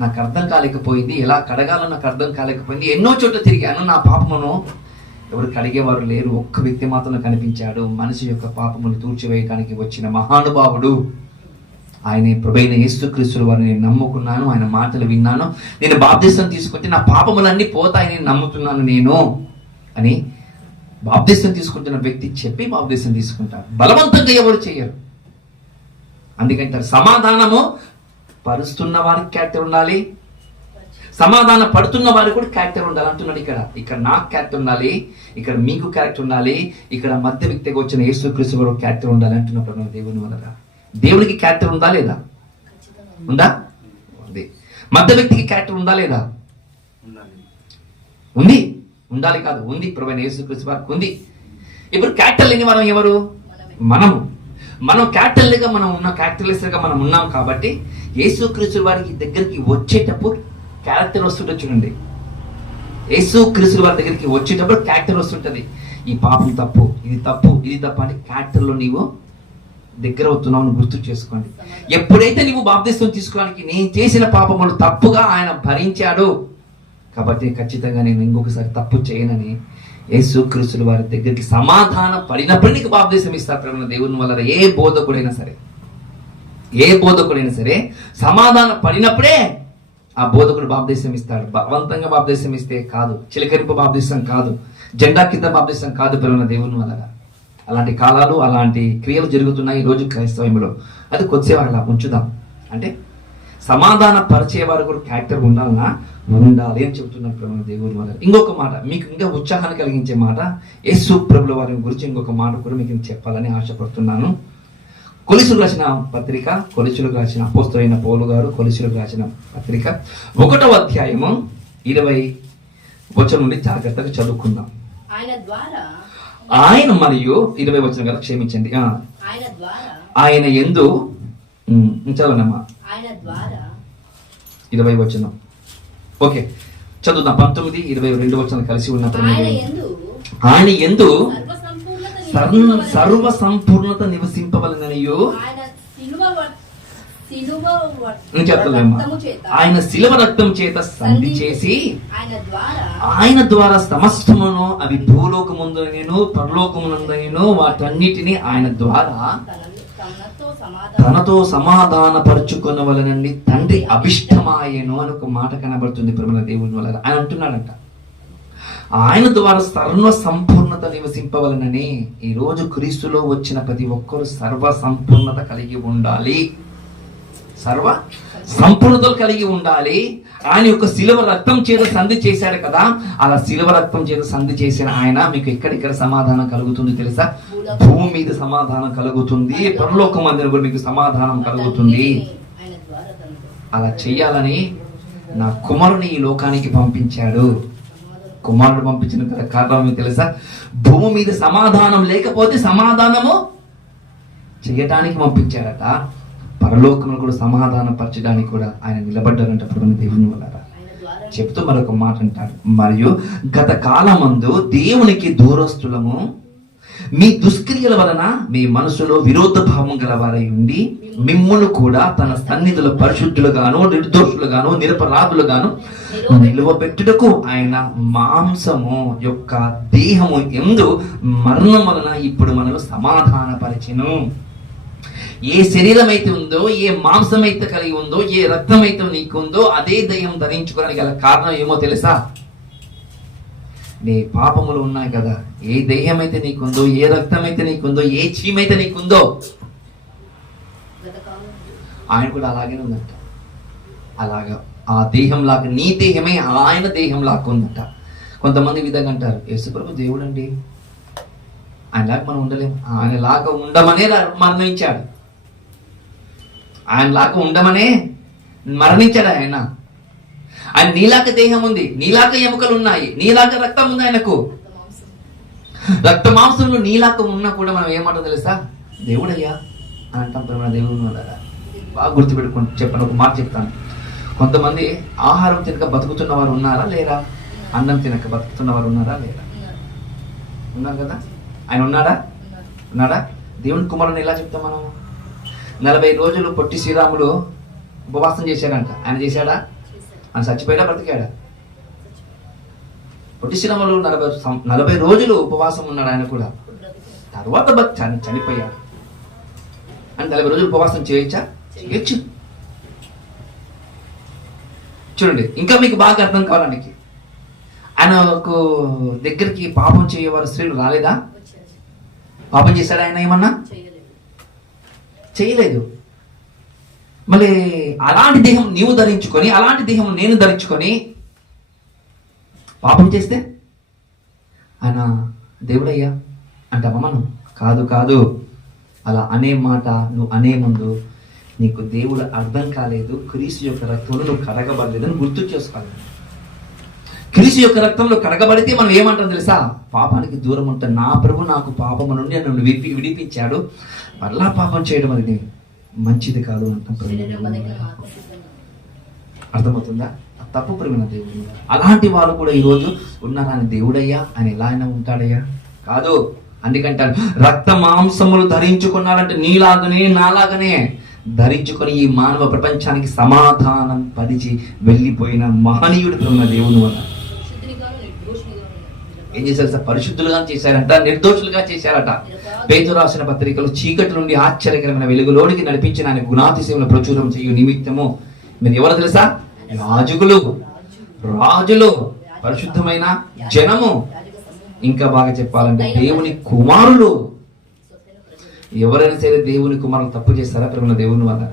నాకు అర్థం కాలేకపోయింది, ఎలా కడగాలో నాకు అర్థం కాలేకపోయింది, ఎన్నో చోట్ల తిరిగాను, నా పాపమును ఎవరు కడిగేవారు లేరు, ఒక్క వ్యక్తి మాత్రం కనిపించాడు, మనిషి యొక్క పాపమును తూర్చివేయడానికి వచ్చిన మహానుభావుడు ఆయనే ప్రభువైన యేసుక్రీస్తు వారిని నేను నమ్ముకున్నాను, ఆయన మాటలు విన్నాను, నేను బాప్తిసం తీసుకుంటే నా పాపములన్నీ పోతాయని నమ్ముతున్నాను నేను అని బాప్తిసం తీసుకుంటున్న వ్యక్తి చెప్పి బాప్తిసం తీసుకుంటారు. బలవంతంగా ఎవరు చేయరు. అందుకంటారు సమాధానము పరుస్తున్న వారికి క్యారెక్టర్ ఉండాలి, సమాధాన పడుతున్న వారికి కూడా క్యారెక్టర్ ఉండాలి అంటున్నాడు. ఇక్కడ నాకు క్యారెక్టర్ ఉండాలి, ఇక్కడ మీకు క్యారెక్టర్ ఉండాలి, ఇక్కడ మధ్య వ్యక్తిగా వచ్చిన యేసుక్రీస్తు వారు క్యారెక్టర్ ఉండాలి అంటున్నప్పుడు దేవుని వల్ల. దేవునికి క్యారెక్టర్ ఉందా లేదా? ఉందా? ఉంది. మధ్య వ్యక్తికి క్యారెక్టర్ ఉందా లేదా? ఉంది. ఉండాలి కాదు, ఉంది. ప్రభువైన యేసుక్రీస్తు వారికి ఉంది. ఇప్పుడు క్యారెక్టర్ లేని మనం ఎవరు? మనము. మనం క్యారెక్టర్లుగా మనం ఉన్నాం, క్యారెక్టర్లెస్గా మనం ఉన్నాం కాబట్టి యేసుక్రీస్తు వారికి దగ్గరికి వచ్చేటప్పుడు క్యారెక్టర్ వస్తుంటుంది. చూడండి, యేసుక్రీస్తు వారి దగ్గరికి వచ్చేటప్పుడు క్యారెక్టర్ వస్తుంటది. ఈ పాపం తప్పు, ఇది తప్పు, ఇది తప్పు అని క్యారెక్టర్లో నీవు దగ్గర అవుతున్నావు గుర్తు చేసుకోండి. ఎప్పుడైతే నీవు బాప్తిస్మం తీసుకోవడానికి నేను చేసిన పాపములు తప్పుగా ఆయన భరించాడు కాబట్టి ఖచ్చితంగా నేను ఇంకొకసారి తప్పు చేయనని యేసుక్రీస్తు వారి దగ్గరికి సమాధానం పడినప్పుడు నీకు బాప్తిస్మం ఇస్తారు. దేవుని వల్ల ఏ బోధకుడైనా సరే సమాధానం పడినప్పుడే ఆ బోధకుడు బాప్తిస్మం ఇస్తాడు. బలవంతంగా బాప్తిస్మం ఇస్తే కాదు, చిలకరింపు బాప్తిస్మం కాదు, జెండా కింద బాప్తిస్మం కాదు పిల్లల దేవుని వల్ల. అలాంటి కాలాలు, అలాంటి క్రియలు జరుగుతున్నాయి ఈ రోజు క్రైస్తవంలో. అది కొద్దిసేపు అలా ఉంచుదాం. అంటే సమాధాన పరిచేవారు కూడా క్యారెక్టర్ ఉండాలి అని చెబుతున్నారు దేవుని వల్ల. ఇంకొక మాట, మీకు ఇంకా ఉత్సాహాన్ని కలిగించే మాట, యేసు ప్రభుల వారి గురించి ఇంకొక మాట కూడా మీకు చెప్పాలని ఆశపడుతున్నాను. కొలిసులకు రాసిన పత్రిక, కొలిసులకు రాసిన అపోస్తలుడైన పౌలు గారు కొలిసులకు రాసిన పత్రిక 1వ అధ్యాయము 20 వచనం నుండి జాగ్రత్తగా చదువుకుందాం. ఆయన మరియు 20 వచనం కదా, క్షమించండి. ఆయన యందు చదవనమ్మా, 20 వచనం. ఓకే, చదువుదాం. 19, 22 వచనం కలిసి ఉన్నప్పుడు ఆయన యందు సర్వ సంపూర్ణత నివసింపవలననియు ఆయన శిలువ రక్తం చేత సంధి చేసి ఆయన ద్వారా సమస్తమును, అవి భూలోకముందునైనను పరలోకమునందునైనను వాటన్నిటిని ఆయన ద్వారా తనతో సమాధాన పరుచుకొనవలనండి తండ్రి అభిష్టమాయను అని ఒక మాట కనబడుతుంది ప్రేమ దేవుని వల్ల. ఆయన అంటున్నాడంట, ఆయన ద్వారా సర్వ సంపూర్ణత నివసింపవలనని. ఈ రోజు క్రీస్తులో వచ్చిన ప్రతి ఒక్కరు సర్వ సంపూర్ణత కలిగి ఉండాలి, సర్వ సంపూర్ణతలు కలిగి ఉండాలి. ఆయన యొక్క శిలువ రక్తం చేత సంధి చేశాడు కదా, అలా శిలువ రక్తం చేత సంధి చేసిన ఆయన మీకు ఎక్కడిక్కడ సమాధానం కలుగుతుంది తెలుసా? భూమి మీద సమాధానం కలుగుతుంది, పరలోక మందిరం కూడా మీకు సమాధానం కలుగుతుంది. అలా చెయ్యాలని నా కుమారుని ఈ లోకానికి పంపించాడు. కుమారుడు పంపించిన కారణం మీకు తెలుసా? భూమి మీద సమాధానం లేకపోతే సమాధానము చేయటానికి పంపించాడట. పరలోకంలో కూడా సమాధానం పరచడానికి కూడా ఆయన నిలబడ్డారంట దేవుని వల్ల. చెప్తూ మరొక మాట అంటాడు, మరియు గత కాలమందు దేవునికి దూరస్తులము, మీ దుష్క్రియల వలన మీ మనసులో విరోధ భావం గల వారై ఉండి మిమ్మును కూడా తన సన్నిధిలో పరిశుద్ధులుగాను నిర్దోషులుగాను నిరపరాధులుగాను నిలువబెట్టుటకు ఆయన మాంసము యొక్క దేహము యందు మరణం వలన ఇప్పుడు మనల్ని సమాధానపరిచెను. ఏ శరీరం అయితే ఉందో, ఏ మాంసం అయితే కలిగి ఉందో, ఏ రక్తం అయితే నీకు ఉందో అదే దేహం ధరించుకోవడానికి గల కారణం ఏమో తెలుసా? నీ పాపములు ఉన్నాయి కదా. ఏ దేహం అయితే నీకుందో, ఏ రక్తం అయితే నీకుందో, ఏ చీమైతే నీకుందో ఆయన కూడా అలాగే ఉందంట. అలాగా ఆ దేహం లాగా నీ దేహమే ఆయన దేహం లాగా ఉందంట. కొంతమంది విధంగా అంటారు, యేసుప్రభు దేవుడు అండి, ఆయనలాగా మనం ఉండలేము. ఆయనలాగా ఉండమనే మరణించాడు, ఆయనలాగా ఉండమనే మరణించాడు. ఆయన నీలాగా దేహం ఉంది, నీలాగా ఎముకలు ఉన్నాయి, నీలాగా రక్తం ఉంది. ఆయనకు రక్త మాంసంలో నీలాగా ఉన్నా కూడా మనం ఏమంటాం తెలుసా? దేవుడయ్యా అని అంటాం. దేవుడు బాగా గుర్తుపెట్టుకుంటూ చెప్పాను. ఒక మాట చెప్తాను. కొంతమంది ఆహారం తినక బతుకుతున్న వారు ఉన్నారా లేరా? అన్నం తినక బతుకుతున్న వారు ఉన్నారా లేరా? ఉన్నారు కదా. ఆయన ఉన్నాడా? దేవుని కుమారుని ఎలా చెప్తాం మనం? 40 రోజులు పొట్టి శ్రీరాములు ఉపవాసం చేశాడంట. ఆయన చేశాడా? ఆయన చచ్చిపోయాడా బ్రతికాడా? పొట్టి శ్రీరాములు 40 రోజులు ఉపవాసం ఉన్నాడు. ఆయన కూడా తర్వాత చనిపోయాడు. అని 40 రోజులు ఉపవాసం చేయొచ్చా? చేయొచ్చు. చూడండి, ఇంకా మీకు బాగా అర్థం కావడానికి, ఆయనకు దగ్గరికి పాపం చేయవారు స్త్రీలు రాలేదా? పాపం చేశాడు ఆయన? ఏమన్నా చేయలేదు. మళ్ళీ అలాంటి దేహం నీవు ధరించుకొని, అలాంటి దేహం నేను ధరించుకొని పాపం చేస్తే ఆయన దేవుడయ్యా అంటామా మనం? కాదు. అలా అనే మాట నువ్వు అనే ముందు నీకు దేవుడు అర్థం కాలేదు, క్రీస్తు యొక్క రక్తంలో నువ్వు కడగబడలేదని గుర్తు చేసుకోవాలి. క్రీస్తు యొక్క రక్తంలో కడగబడితే మనం ఏమంటాం తెలుసా? పాపానికి దూరం ఉంటాం. నా ప్రభు నాకు పాపము నుండి నన్ను విడిపించాడు, మరలా పాపం చేయడం అనేది మంచిది కాదు అంటాం. అర్థమవుతుందా? తప్పు ప్రేమ దేవుడు. అలాంటి వాళ్ళు కూడా ఈరోజు ఉన్నారా? అని దేవుడయ్యా అని ఎలా అయినా ఉంటాడయ్యా? కాదు. అందుకంటారు రక్త మాంసములు ధరించుకున్నారంటే నీలాగనే నాలాగనే ధరించుకొని ఈ మానవ ప్రపంచానికి సమాధానం పరిచి వెళ్ళిపోయిన మహనీయుడు ప్రేమ దేవుని వల్ల ఏం చేశారు సార్? పరిశుద్ధులుగా చేశారంట, నిర్దోషులుగా చేశారట. పేతురు రాసిన పత్రికలు చీకటి నుండి ఆశ్చర్యకరమైన వెలుగులోనికి నడిపించిన ఆయన గుణాతిశయములను ప్రచురం చేయు నిమిత్తము మీరు ఎవరు తెలుసా? రాజులు, పరిశుద్ధమైన జనము, ఇంకా బాగా చెప్పాలంటే దేవుని కుమారులు. ఎవరైనా సరే దేవుని కుమారులు తప్పు చేస్తారా? ప్రేమ దేవుని వల్ల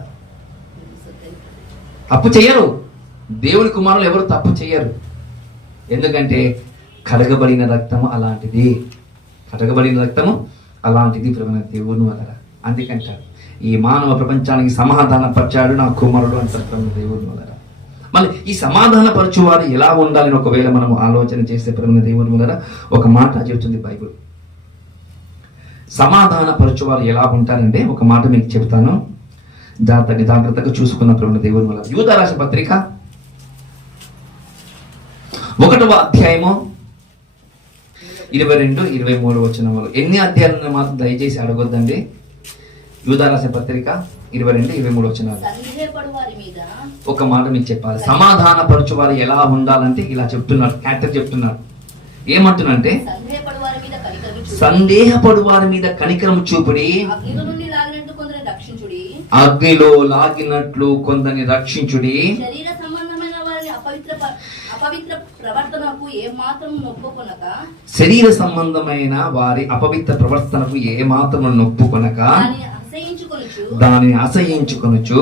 తప్పు చెయ్యరు. దేవుని కుమారులు ఎవరు తప్పు చెయ్యరు. ఎందుకంటే కడగబడిన రక్తము అలాంటిది, కడగబడిన రక్తము అలాంటిది ప్రేమ దేవుని వల్ల. అందుకంటారు ఈ మానవ ప్రపంచానికి సమాధాన పరిచాడు నా కుమారుడు అంటారు ప్రేమ దేవుని వల్ల. మళ్ళీ ఈ సమాధాన పరచువారు ఎలా ఉండాలని ఒకవేళ మనం ఆలోచన చేస్తే ప్రేమ దేవుని వల్ల ఒక మాట చెబుతుంది బైబిల్. సమాధాన పరచువారు ఎలా ఉంటారంటే ఒక మాట మీకు చెప్తాను, జాగ్రత్తగా చూసుకున్న ప్రేమ దేవుని వల్ల. యూదా రాసిన పత్రిక 1వ అధ్యాయము 22-23 వచనములు. ఎన్ని అధ్యాయాలను మాత్రం దయచేసి అడగొద్దండి. యూదా రాసిన పత్రిక 22-23 వచనాలు. ఒక మాట మీకు చెప్పాలి. సమాధాన పరచువారు ఎలా ఉండాలంటే ఇలా చెప్తున్నారు, క్యారెక్టర్ చెప్తున్నారు. ఏమంటున్నంటే సందేహపడు వారి మీద కనికరము చూపుడి, అగ్నిలో లాగినట్లు కొందరిని రక్షించుడి, శరీర సంబంధమైన వారి అపవిత్ర ప్రవర్తనకు ఏ మాత్రము నొప్పుకొనక దానిని అసహించుకొనుచు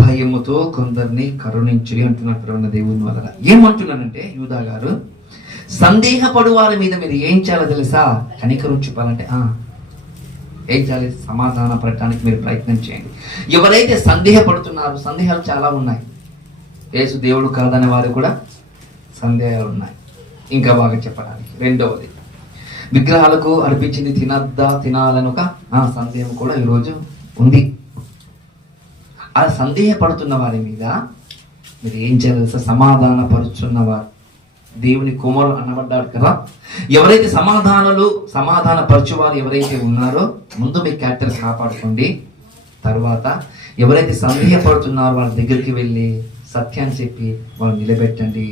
భయముతో కొందరిని కరుణించుడి అంటున్నట్టు దేవుని వల్ల. ఏమంటున్నానంటే యూదా గారు, సందేహపడు వారి మీద మీరు ఏం చేయాలో తెలుసా? కనికరం చూపాలంటే ఏం చేయాలి? సమాధాన పడటానికి మీరు ప్రయత్నం చేయండి. ఎవరైతే సందేహపడుతున్నారో, సందేహాలు చాలా ఉన్నాయి. యేసు దేవుడు కాదనే వారు కూడా సందేహాలు ఉన్నాయి. ఇంకా బాగా చెప్పడానికి రెండవది, విగ్రహాలకు అర్పించింది తినాలని ఒక సందేహం కూడా ఈరోజు ఉంది. ఆ సందేహపడుతున్న వారి మీద మీరు ఏం చేయాలి? సమాధాన పరుచున్నవారు దేవుని కుమారులు అనబడ్డాడు కదా. ఎవరైతే సమాధాన పరచువారు ఎవరైతే ఉన్నారో ముందు మీ క్యారెక్టర్ కాపాడుకోండి. తర్వాత ఎవరైతే సందేహపడుతున్నారో వాళ్ళ దగ్గరికి వెళ్ళి సత్యాన్ని చెప్పి వాళ్ళు నిలబెట్టండి.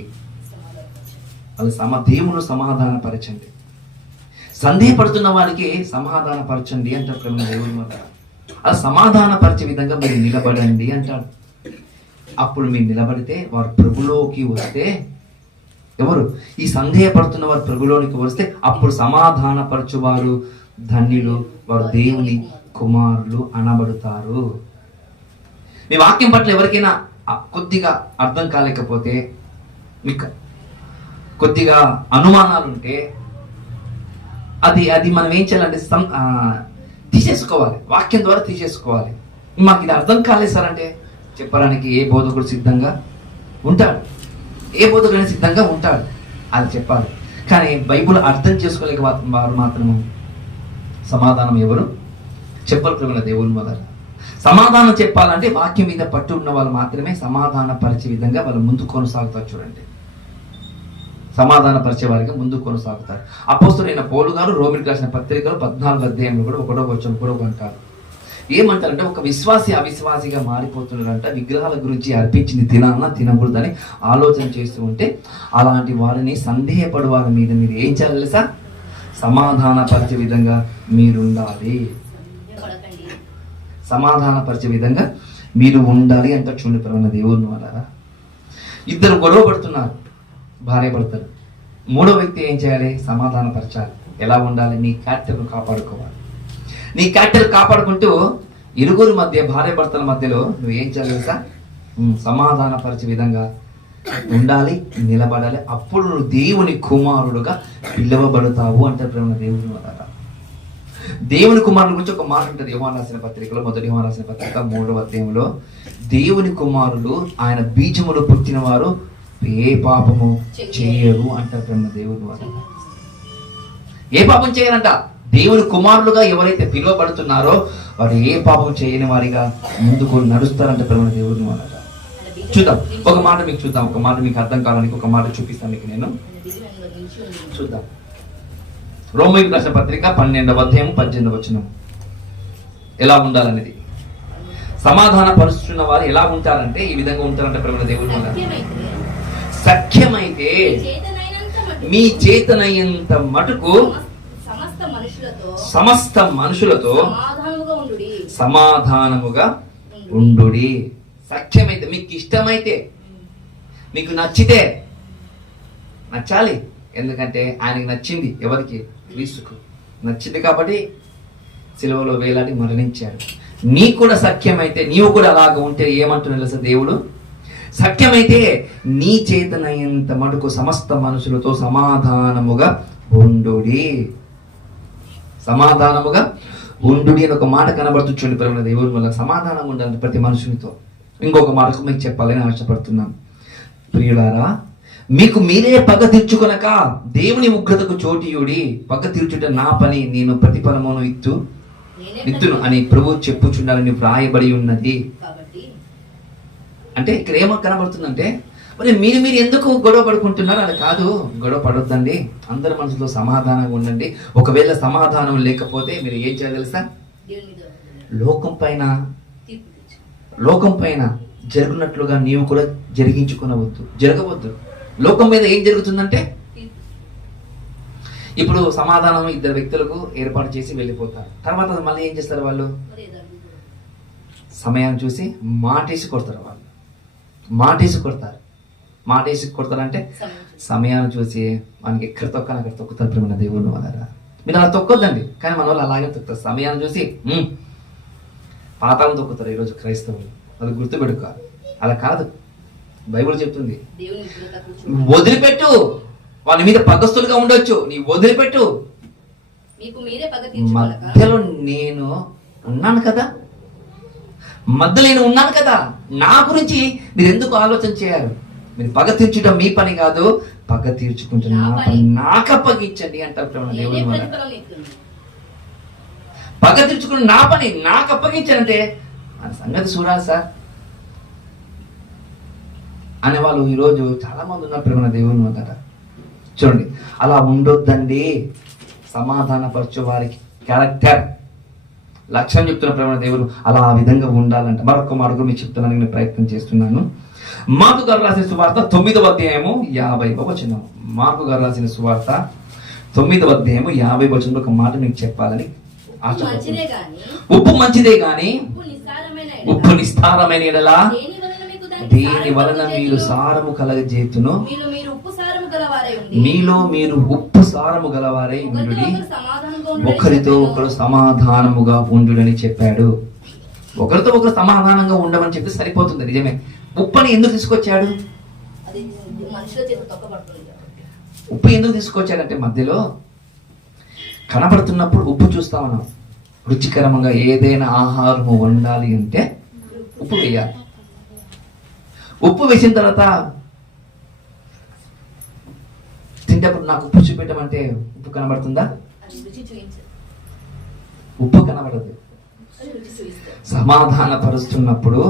వాళ్ళు దేవుని సమాధాన పరచండి. సందేహపడుతున్న వారికి సమాధాన పరచండి అంటారు ప్రేమ దేవుని వల్ల. అలా సమాధాన పరిచే విధంగా మీరు నిలబడండి అంటాడు. అప్పుడు మీరు నిలబడితే వారు ప్రభులోకి వస్తే, ఎవరు ఈ సందేహపడుతున్న వారు ప్రభులోనికి వస్తే అప్పుడు సమాధాన పరచువారు ధన్యులు, వారు దేవుని కుమారులు అనబడతారు. మీ వాక్యం పట్ల ఎవరికైనా కొద్దిగా అర్థం కాలేకపోతే, మీకు కొద్దిగా అనుమానాలు ఉంటే అది మనం ఏం చేయాలంటే తీసేసుకోవాలి. వాక్యం ద్వారా తీసేసుకోవాలి. మాకు ఇది అర్థం కాలేదు సార్ అంటే చెప్పడానికి ఏ బోధకుడు సిద్ధంగా ఉంటాడు, ఏ బోధకుడు సిద్ధంగా ఉంటాడు, అది చెప్పాలి. కానీ బైబుల్ అర్థం చేసుకోలేక వారు మాత్రము సమాధానం ఎవరు చెప్పగలిగిన దేవుని వల్ల. సమాధానం చెప్పాలంటే వాక్యం మీద పట్టు ఉన్న వాళ్ళు మాత్రమే సమాధాన పరిచే విధంగా వాళ్ళు ముందు కొనసాగుతారు. చూడండి, సమాధాన పరిచే వారికి ముందు కొనసాగుతారు. అపోస్తలుడైన పౌలు గారు రోమిలికి రాసిన పత్రికలు 14వ అధ్యాయంలో కూడా 1వ వచనం కూడా అంటారు. ఏమంటారంటే ఒక విశ్వాసి అవిశ్వాసిగా మారిపోతున్నాడంట. విగ్రహాల గురించి అర్పించింది తినకూడదని ఆలోచన చేస్తూ ఉంటే అలాంటి వారిని సందేహపడు వారి మీద మీరు ఏం చేయాలి సార్? సమాధాన పరిచే విధంగా మీరుండాలి. సమాధాన పరిచే విధంగా మీరు ఉండాలి అంట. చూడండి ప్రేమ దేవుని వల్ల ఇద్దరు గొడవ పడుతున్నారు, భార్య భర్తలు. మూడో వ్యక్తి ఏం చేయాలి? సమాధాన పరచాలి. ఎలా ఉండాలి? నీ క్యారెక్టర్ను కాపాడుకోవాలి. నీ క్యారెక్టర్ కాపాడుకుంటూ ఇరుగురు మధ్య, భార్య భర్తల మధ్యలో నువ్వు ఏం చేయాలి సార్? సమాధాన పరిచే విధంగా ఉండాలి, నిలబడాలి. అప్పుడు నువ్వు దేవుని కుమారుడుగా పిలువబడతావు అంటే ప్రేమ దేవుని వల్ల. దేవుని కుమారుల గురించి ఒక మాట ఉంటుంది యోహాను రాసిన పత్రికలో, మొదటి యోహాను రాసిన పత్రిక 3వ అధ్యాయంలో, దేవుని కుమారులు ఆయన బీజములో పుట్టిన వారు ఏ పాపము చేయరు అంటారు ప్రేమ దేవుని వల్ల. ఏ పాపం చేయరంట? దేవుని కుమారులుగా ఎవరైతే పిలువబడుతున్నారో వారు ఏ పాపం చేయని వారిగా ముందుకు నడుస్తారంటే ప్రేమ దేవుని వల్ల. చూద్దాం ఒక మాట మీకు చూద్దాం, ఒక మాట మీకు అర్థం కావడానికి ఒక మాట చూపిస్తాను మీకు నేను. చూద్దాం రోమీయులకు రాసిన పత్రిక 12వ అధ్యాయం 18వ వచనం ఎలా ఉండాలనేది. సమాధాన పరుస్తున్న వారు ఎలా ఉంటారంటే ఈ విధంగా ఉంటారంటే ప్రేమ దేవుని వల్ల. సఖ్యమైతే మీ చేతనైనంత మటుకు సమస్త మనుషులతో సమాధానముగా ఉండుడి. సఖ్యమైతే, మీకు ఇష్టమైతే, మీకు నచ్చితే, నచ్చాలి. ఎందుకంటే ఆయనకి నచ్చింది. ఎవరికి? క్రీస్తుకు నచ్చింది కాబట్టి సిలువలో వేలాడి మరణించాడు. నీకు కూడా సఖ్యమైతే, నీవు కూడా అలాగ ఉంటే ఏమంటున్నా తెలుసా దేవుడు? సఖ్యమైతే నీ చేతనైనంత మటుకు సమస్త మనుషులతో సమాధానముగా ఉండుడి. సమాధానముగా ఉండుడి అని ఒక మాట కనబడుతూ చూడండి ప్రేమ దేవుని వల్ల. సమాధానం ఉండాలి ప్రతి మనుషునితో. ఇంకొక మాటకు మీకు చెప్పాలని ఆశపడుతున్నాను. ప్రియులారా, మీకు మీరే పగ తీర్చుకొనక దేవుని ఉగ్రతకు చోటియుడి. పగ తీర్చుట నా పని, నేను ప్రతిఫలమును ఇత్తును అని ప్రభు చెప్పుచున్నారని వ్రాయబడి ఉన్నది. అంటే ఇక్కడ ఏమో కనబడుతుందంటే, మరి మీరు ఎందుకు గొడవ పడుకుంటున్నారు? అది కాదు, గొడవ పడొద్దండి. అందరి మనసులో సమాధానంగా ఉండండి. ఒకవేళ సమాధానం లేకపోతే మీరు ఏం చేయాలి తెలుసా? లోకం పైన జరుగునట్లుగా నీవు కూడా జరిగించుకునవద్దు, జరగవద్దు. లోకం మీద ఏం జరుగుతుందంటే, ఇప్పుడు సమాధానం ఇద్దరు వ్యక్తులకు ఏర్పాటు చేసి వెళ్ళిపోతారు. తర్వాత మళ్ళీ ఏం చేస్తారు? వాళ్ళు సమయాన్ని చూసి మాటేసి కొడతారు. వాళ్ళు మాటేసి కొడతారంటే సమయాన్ని చూసి మనకి ఎక్కడ తొక్కాలి అక్కడ తొక్కుతారు ప్రేమ దేవుని వల్ల. మీరు అలా తొక్కొద్దండి, కానీ మన వాళ్ళు అలాగే తొక్కుతారు. సమయాన్ని చూసి పాతాలను తొక్కుతారు ఈరోజు క్రైస్తవులు. అది గుర్తుపెట్టుకోవాలి. అలా కాదు, బైబిల్ చెప్తుంది. వదిలిపెట్టు. వాళ్ళ మీద పగస్తులుగా ఉండొచ్చు, నీ వదిలిపెట్టు. మధ్యలో నేను ఉన్నాను కదా, నా గురించి మీరు ఎందుకు ఆలోచన చేయాలి? మీరు పగ తీర్చడం మీ పని కాదు, పగ తీర్చుకుంటున్న నా పని నాకు అప్పగించండి అంటారు దేవుని వల్ల. పగ తీర్చుకున్న నా పని నాకు అప్పగించాలంటే మన సంగతి చూడాలి సార్ అనే వాళ్ళు ఈరోజు చాలా మంది ఉన్నారు ప్రేమ దేవుని వల్ల. చూడండి, అలా ఉండొద్దండి. సమాధాన పరచు వారికి క్యారెక్టర్ లక్ష్యం చెప్తున్న ప్రేమ దేవుడు అలా ఆ విధంగా ఉండాలంట. మరొక మాటకు మీకు చెప్తున్నాను, నేను ప్రయత్నం చేస్తున్నాను. మార్కు గారు రాసిన సువార్త 9వ అధ్యాయము 50వ వచనం. మార్కు గారు రాసిన సువార్త 9వ అధ్యాయము 50వ వచనంలో ఒక మాట మీకు చెప్పాలని ఆశపడుతున్నాను. ఉప్పు మంచిదే గాని ఉప్పు నిస్తారమైన ఎడలా దేని వలన మీరు సారము కలగజేతును. మీలో మీరు ఉప్పు సారము గలవారై ఉండుడి, ఒకరితో ఒకరు సమాధానముగా ఉండుడని చెప్పాడు. ఒకరితో ఒకరు సమాధానంగా ఉండమని చెప్తే సరిపోతుంది. నిజమే. ఉప్పుని ఎందుకు తీసుకొచ్చాడు? ఉప్పు ఎందుకు తీసుకొచ్చాడంటే, మధ్యలో కనబడుతున్నప్పుడు ఉప్పు చూస్తా ఉన్నాం. రుచికరంగా ఏదైనా ఆహారము వండాలి అంటే ఉప్పు వేయాలి. ఉప్పు వేసిన తర్వాత తింటప్పుడు నాకు ఉప్పు చూపెట్టమంటే ఉప్పు కనబడుతుందా? ఉప్పు కనబడదు. సమాధాన పరుస్తున్నప్పుడు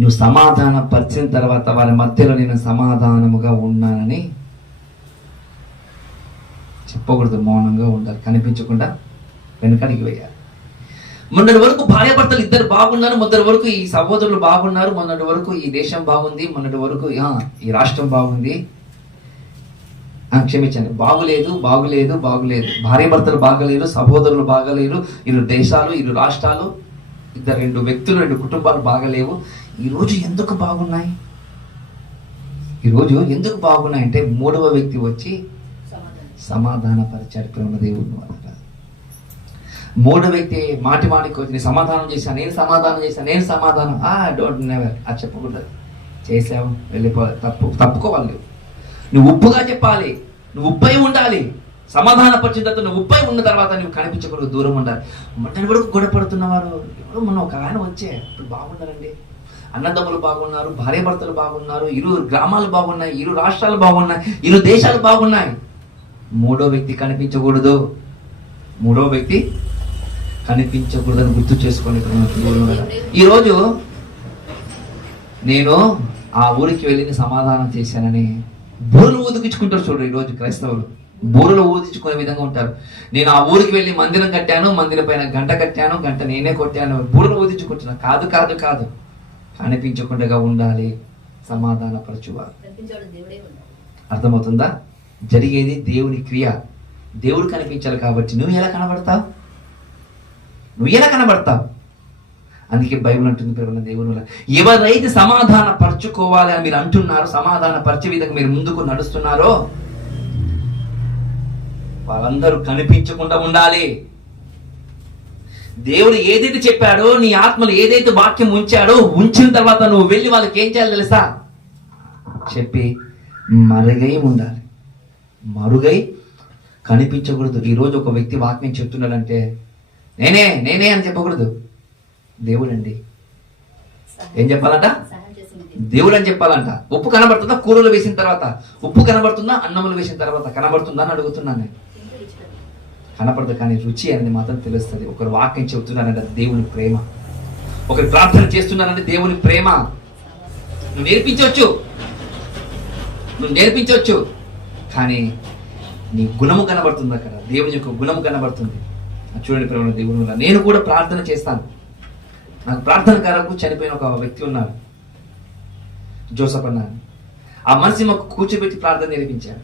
నువ్వు సమాధాన పరిచిన తర్వాత వారి మధ్యలో నేను సమాధానముగా ఉన్నానని చెప్పకూడదు. మౌనంగా ఉండాలి, కనిపించకుండా వెనకడికి వేయాలి. మొన్నటి వరకు భార్యాభర్తలు ఇద్దరు బాగున్నారు, మొన్నటి వరకు ఈ సహోదరులు బాగున్నారు, మొన్నటి వరకు ఈ దేశం బాగుంది, మొన్నటి వరకు ఈ రాష్ట్రం బాగుంది. క్షమించండి, బాగులేదు. భార్యాభర్తలు బాగలేరు, సహోదరులు బాగలేరు, ఇరు దేశాలు, ఇరు రాష్ట్రాలు, రెండు వ్యక్తులు, రెండు కుటుంబాలు బాగలేవు. ఈరోజు ఎందుకు బాగున్నాయి? అంటే మూడవ వ్యక్తి వచ్చి సమాధాన పరిచాడు ప్రేమ దేవుని వల్ల. మూడవ వ్యక్తి మాటికి వచ్చి నేను సమాధానం డోంట్ నెవర్ అది చెప్పకూడదు. చేసావు, వెళ్ళిపోవాలి, తప్పుకోవాలి. నువ్వు ఉప్పుగా చెప్పాలి, నువ్వు ఉప్పై ఉండాలి. సమాధాన పరిచిన తర్వాత నువ్వు ఉప్పై ఉన్న తర్వాత నువ్వు కనిపించకూడదు, దూరం ఉండాలి. మొట్టని వరకు గొడవపడుతున్నవారు ఎవరో మొన్న ఒక ఆయన వచ్చే ఇప్పుడు బాగున్నారండి, అన్నదమ్ములు బాగున్నారు, భార్యాభర్తలు బాగున్నారు, ఇరు గ్రామాలు బాగున్నాయి, ఇరు రాష్ట్రాలు బాగున్నాయి, ఇరు దేశాలు బాగున్నాయి. మూడో వ్యక్తి కనిపించకూడదు. మూడో వ్యక్తి కనిపించకూడదని గుర్తు చేసుకొని ఈరోజు నేను ఆ ఊరికి వెళ్ళి సమాధానం చేశానని బూరలు ఊదికించుకుంటారు. చూడు, ఈరోజు క్రైస్తవులు బూరలు ఊదించుకునే విధంగా ఉంటారు. నేను ఆ ఊరికి వెళ్ళి మందిరం కట్టాను, మందిరం పైన గంట కట్టాను, గంట నేనే కొట్టాను, బూరలు ఊదించుకుంటున్నా. కాదు కాదు కాదు, కనిపించకుండా ఉండాలి సమాధానపరచువారు. అర్థమవుతుందా? జరిగేది దేవుని క్రియ, దేవుడు కనిపించాలి. కాబట్టి నువ్వు ఎలా కనబడతావు? అందుకే బైబిల్ అంటుంది ప్రేమ దేవుని వల్ల ఎవరైతే సమాధాన పరచుకోవాలి అని మీరు అంటున్నారో, సమాధాన పరిచే విధంగా మీరు ముందుకు నడుస్తున్నారో వాళ్ళందరూ కనిపించకుండా ఉండాలి. దేవుడు ఏదైతే చెప్పాడో, నీ ఆత్మలో ఏదైతే వాక్యం ఉంచాడో, ఉంచిన తర్వాత నువ్వు వెళ్ళి వాళ్ళకి ఏం చేయాలి తెలుసా? చెప్పి మరుగై ఉండాలి. మరుగై కనిపించకూడదు. ఈరోజు ఒక వ్యక్తి వాక్యం చెప్తున్నాడంటే నేనే నేనే అని చెప్పకూడదు. దేవుడండి ఏం చెప్పాలంట? దేవుడు అని చెప్పాలంట. ఉప్పు కనబడుతుందా? కూరలు వేసిన తర్వాత ఉప్పు కనబడుతుందా? అన్నములు వేసిన తర్వాత కనబడుతుందా అని అడుగుతున్నాను నేను. కనపడదు, కానీ రుచి అనేది మాత్రం తెలుస్తుంది. ఒకరు వాక్యం చెబుతున్నారంటే దేవుని ప్రేమ, ఒకరు ప్రార్థన చేస్తున్నారంటే దేవుని ప్రేమ. నువ్వు నేర్పించవచ్చు, కానీ నీ గుణము కనబడుతుంది అక్కడ. దేవుని యొక్క గుణము కనబడుతుంది. చూడండి ప్రేమ, దేవుని వల్ల నేను కూడా ప్రార్థన చేస్తాను. నాకు ప్రార్థన కారకు చనిపోయిన ఒక వ్యక్తి ఉన్నారు, జోసఫ్ అన్నారు. ఆ మనిషి మాకు కూర్చోబెట్టి ప్రార్థన నేర్పించాడు.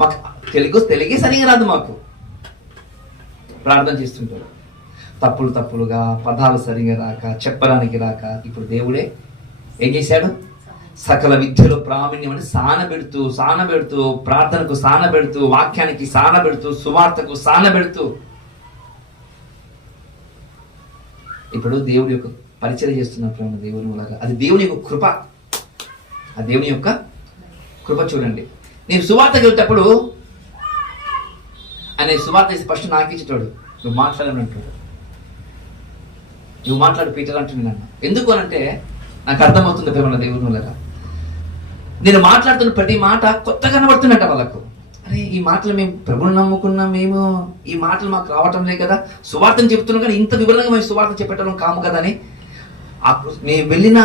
మాకు తెలుగే సరిగా రాదు. మాకు ప్రార్థన చేస్తుంటాడు, తప్పులుగా పదాలు సరిగా రాక, చెప్పడానికి రాక. ఇప్పుడు దేవుడే ఏం చేశాడు? సకల విద్యలో ప్రావీణ్యం అని సానబెడుతూ ప్రార్థనకు సానబెడుతూ, వాక్యానికి సానబెడుతూ, సువార్తకు సానబెడుతూ ఇప్పుడు దేవుడి యొక్క పరిచయం చేస్తున్న ప్రేమ దేవుని వల్ల. అది దేవుని యొక్క కృప, ఆ దేవుని యొక్క కృప. చూడండి, నేను సువార్తకి వెళ్ళేటప్పుడు ఆయన సువార్త ఫస్ట్ నాకు ఇచ్చేటోడు. నువ్వు మాట్లాడని అంటాడు. నువ్వు మాట్లాడు పీటర్ అంటున్నాను. ఎందుకు అనంటే నాకు అర్థమవుతుంది ప్రేమ దేవుని వల్ల. నేను మాట్లాడుతున్న ప్రతి మాట కొత్త కనబడుతున్నట్ట వాళ్ళకు. అరే, ఈ మాటలు మేము ప్రభుని నమ్ముకున్నాం, మేము ఈ మాటలు మాకు రావటం లేదు కదా, సువార్తను చెప్తున్నాం కానీ ఇంత వివరంగా మేము సువార్త చెప్పటం కాము కదా అని మేము వెళ్ళిన